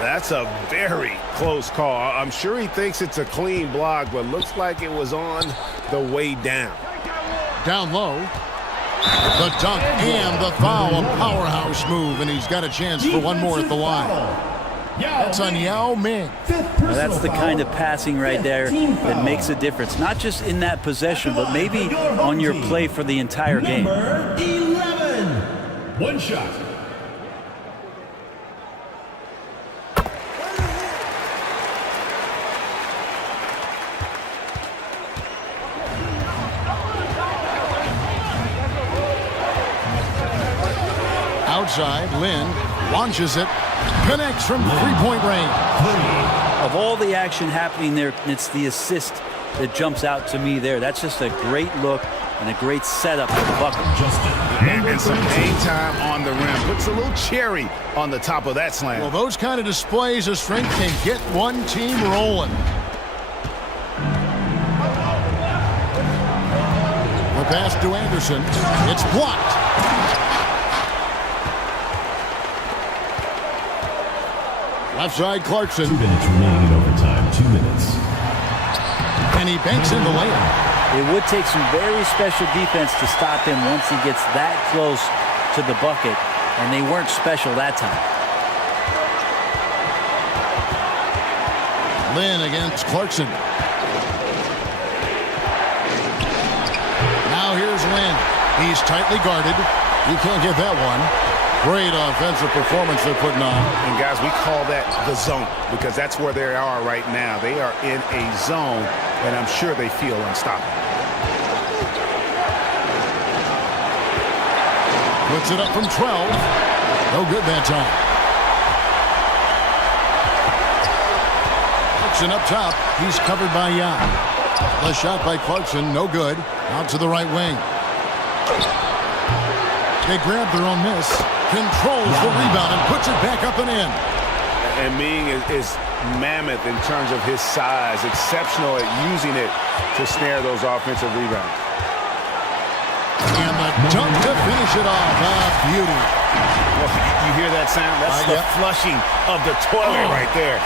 That's a very close call. I'm sure he thinks it's a clean block, but looks like it was on the way down. Down low. The dunk and the foul. A powerhouse move, and he's got a chance for one more at the line. That's on Yao Ming. Now that's the kind of passing right there that makes a difference, not just in that possession, but maybe on your play for the entire game. Number 11. One shot. Outside, Lynn launches it, connects from three-point range. Of all the action happening there, it's the assist that jumps out to me there. That's just a great look and a great setup for the bucket. And some game time on the rim. Puts a little cherry on the top of that slam. Well, those kind of displays of strength can get one team rolling. The pass to Anderson. It's blocked. Left side, Clarkson. 2 minutes remaining in overtime. 2 minutes. And he banks in the layup. It would take some very special defense to stop him once he gets that close to the bucket, and they weren't special that time. Lynn against Clarkson. Now here's Lynn. He's tightly guarded. He can't get that one. Great offensive performance they're putting on. And guys, we call that the zone because that's where they are right now. They are in a zone, and I'm sure they feel unstoppable. Puts it up from 12. No good that time. Clarkson up top. He's covered by Young. The shot by Clarkson, no good. Out to the right wing. They grab their own miss. Controls the rebound and puts it back up and in. And Ming is mammoth in terms of his size. Exceptional at using it to snare those offensive rebounds. And the dunk to finish it off. Beauty. Well, you hear that sound? That's the flushing of the toilet right there.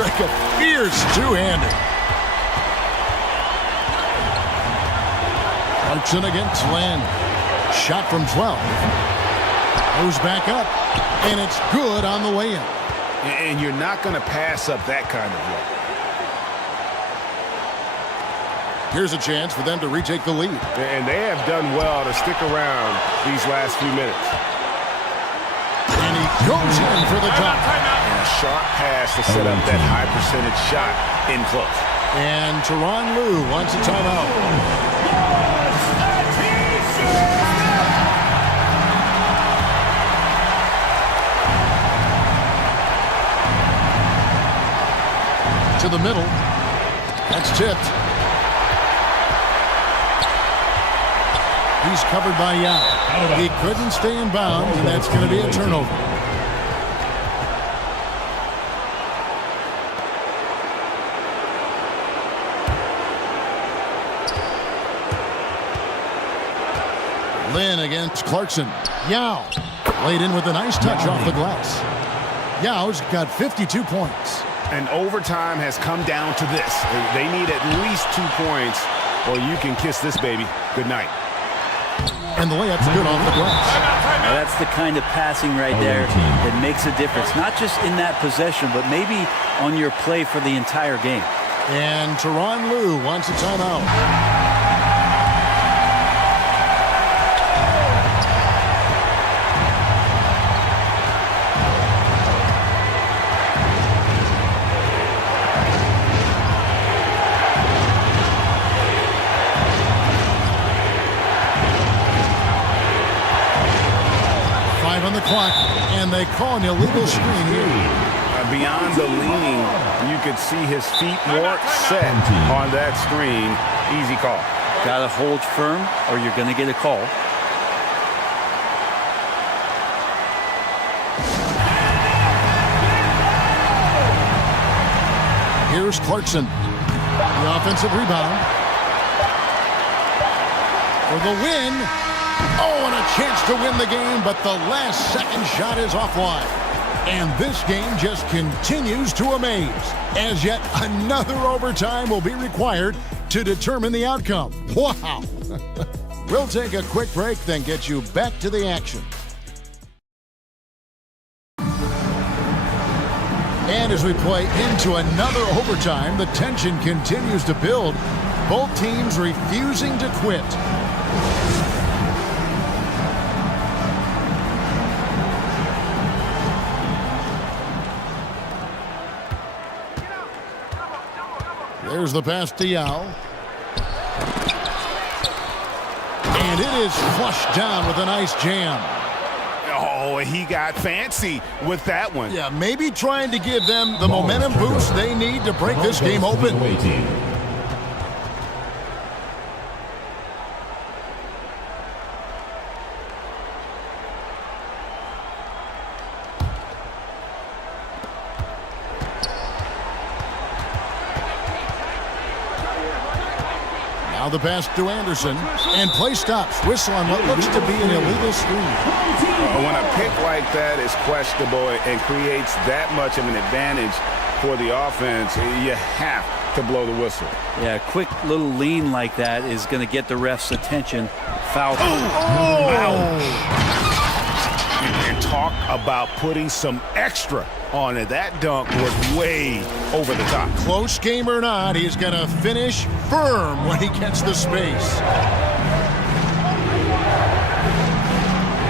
Like a fierce two-hander. Clarkson against Lynn. Shot from 12. Goes back up. And it's good on the way in. And you're not going to pass up that kind of look. Here's a chance for them to retake the lead. And they have done well to stick around these last few minutes. And he goes in for the dunk. And a sharp pass to set up that high percentage shot in close. And Tyronn Lue wants a timeout. To the middle. That's tipped. He's covered by Young. He couldn't stay in bounds, and that's going to be a turnover. Lynn against Clarkson. Yao laid in with a nice touch off the glass. Yao's got 52 points. And overtime has come down to this. They need at least 2 points, or you can kiss this baby good night. And the layup's good off the glass. Now that's the kind of passing right there that makes a difference. Not just in that possession, but maybe on your play for the entire game. And Tyronn Lue wants a timeout. On the clock, and they call an illegal screen here. Beyond the leaning, you could see his feet more set on that screen. Easy call. Got to hold firm, or you're going to get a call. Here's Clarkson. The offensive rebound. For the win. Oh, and a chance to win the game, but the last second shot is offline. And this game just continues to amaze, as yet another overtime will be required to determine the outcome. Wow. We'll take a quick break, then get you back to the action. And as we play into another overtime, the tension continues to build. Both teams refusing to quit. There's the pass to Yao. And it is flushed down with a nice jam. Oh, he got fancy with that one. Yeah, maybe trying to give them the momentum boost they need to break this game open. Now the pass to Anderson, and play stops. Whistle on what looks to be an illegal screen. When a pick like that is questionable and creates that much of an advantage for the offense, you have to blow the whistle. Yeah, a quick little lean like that is going to get the ref's attention. Foul. And talk about putting some extra on it. That dunk was way over the top. Close game or not, he's going to finish firm when he gets the space.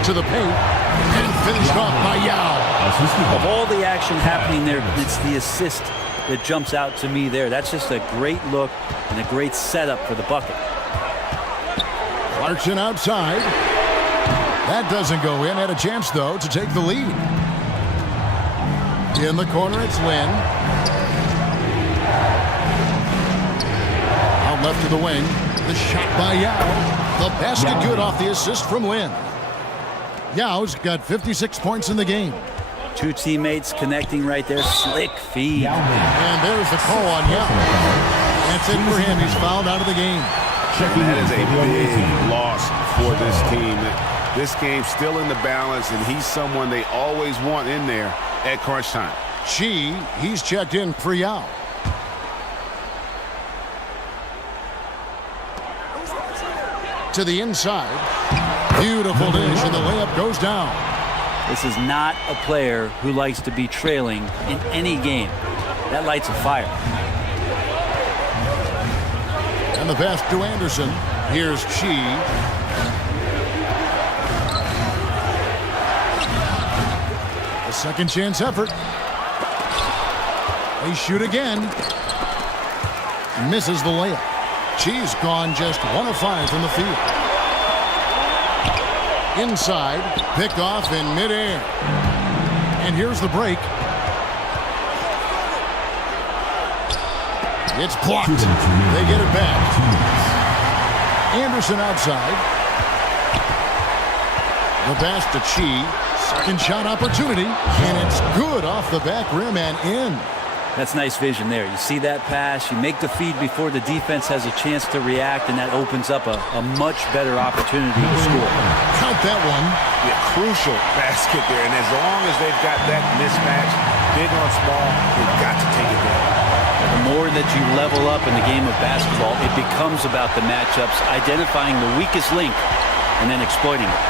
To the paint, and finished off by Yao. Of all the action happening there, it's the assist that jumps out to me there. That's just a great look and a great setup for the bucket. Clarkson outside. That doesn't go in. Had a chance, though, to take the lead. In the corner, it's Lin. Out left to the wing. The shot by Yao. The basket good off the assist from Lin. Yao's got 56 points in the game. Two teammates connecting right there. Slick feed. And there's the call on Yao. That's it for him. He's fouled out of the game. That is a big loss for this team. This game's still in the balance, and he's someone they always want in there at crunch time. He's checked in for Yao. To the inside. Beautiful dish, and the layup goes down. This is not a player who likes to be trailing in any game. That lights a fire. And the pass to Anderson. Here's Chi. A second chance effort. They shoot again. Misses the layup. Chi's gone just 1 of 5 from the field. Inside, pick off in midair. And here's the break. It's blocked. They get it back. Anderson outside. The pass to Chi. Second shot opportunity. And it's good off the back rim and in. That's nice vision there. You see that pass, you make the feed before the defense has a chance to react, and that opens up a much better opportunity to score. Count that one. Yeah, crucial basket there, and as long as they've got that mismatch, big on small, they've got to take it down. The more that you level up in the game of basketball, it becomes about the matchups, identifying the weakest link, and then exploiting it.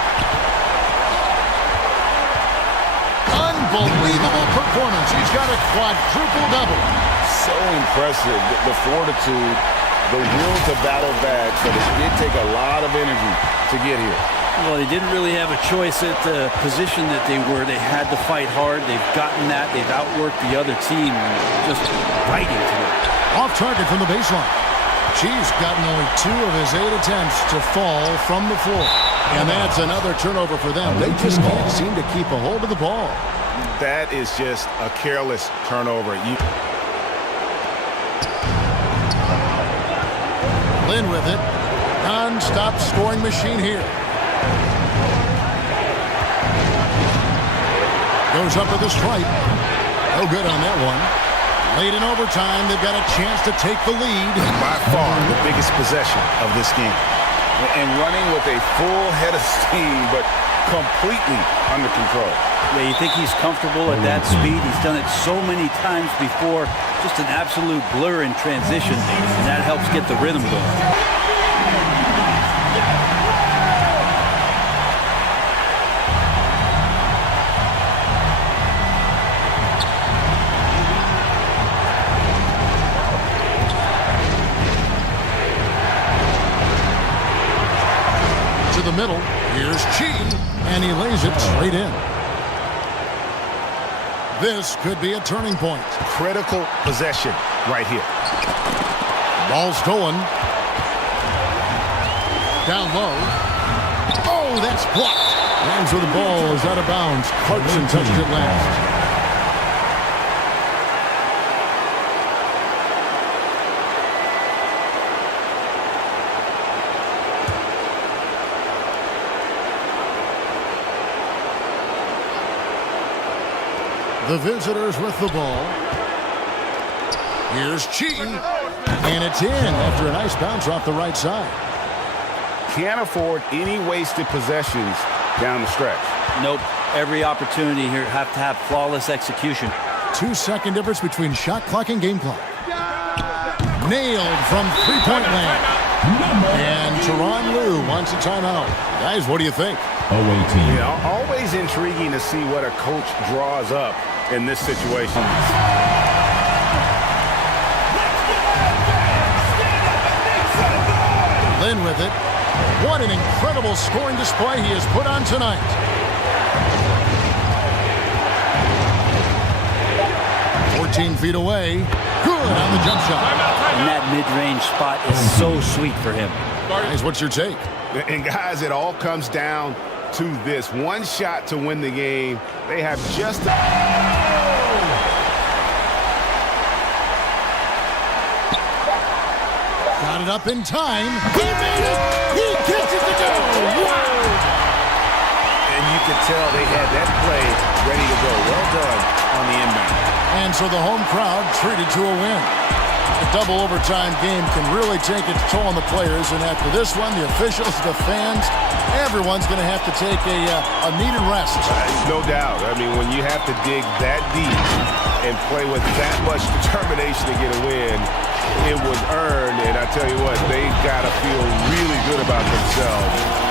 Unbelievable performance. He's got a quadruple double. So impressive. The fortitude, the will to battle back, but it did take a lot of energy to get here. Well, they didn't really have a choice at the position that they were. They had to fight hard. They've gotten that. They've outworked the other team, just fighting to it. Off target from the baseline. Chi's gotten only 2 of his 8 attempts to fall from the floor. And that's another turnover for them. They just can't seem to keep a hold of the ball. That is just a careless turnover. Lin with it. Non-stop scoring machine here. Goes up with a stripe. No good on that one. Late in overtime, they've got a chance to take the lead. By far the biggest possession of this game. And running with a full head of steam, but completely under control. Yeah, you think he's comfortable at that speed. He's done it so many times before. Just an absolute blur in transition, and that helps get the rhythm going. The middle. Here's Chi, and he lays it straight in. This could be a turning point. Critical possession right here. Ball stolen. Down low. Oh, that's blocked. Lands with the ball is out of bounds. Clarkson touched it last. The visitors with the ball. Here's Chi. And it's in after a nice bounce off the right side. Can't afford any wasted possessions down the stretch. Nope. Every opportunity here have to have flawless execution. 2-second difference between shot clock and game clock. Nailed from three-point land. And Tyronn Lue wants a timeout. Guys, what do you think? Away team. Yeah, always intriguing to see what a coach draws up in this situation. Lynn with it. What an incredible scoring display he has put on tonight. Feet away. Good on the jump shot. And that mid-range spot is so sweet for him. Guys, what's your take? And guys, it all comes down to this. One shot to win the game. They have just... Got it up in time. He made it. He gets it to go. Wow. And you could tell they had that play ready to go. Well done on the inbound. And so the home crowd treated to a win. A double overtime game can really take its toll on the players, and after this one, the officials, the fans, everyone's going to have to take a needed rest. No doubt. I mean, when you have to dig that deep and play with that much determination to get a win, it was earned, and I tell you what, they got to feel really good about themselves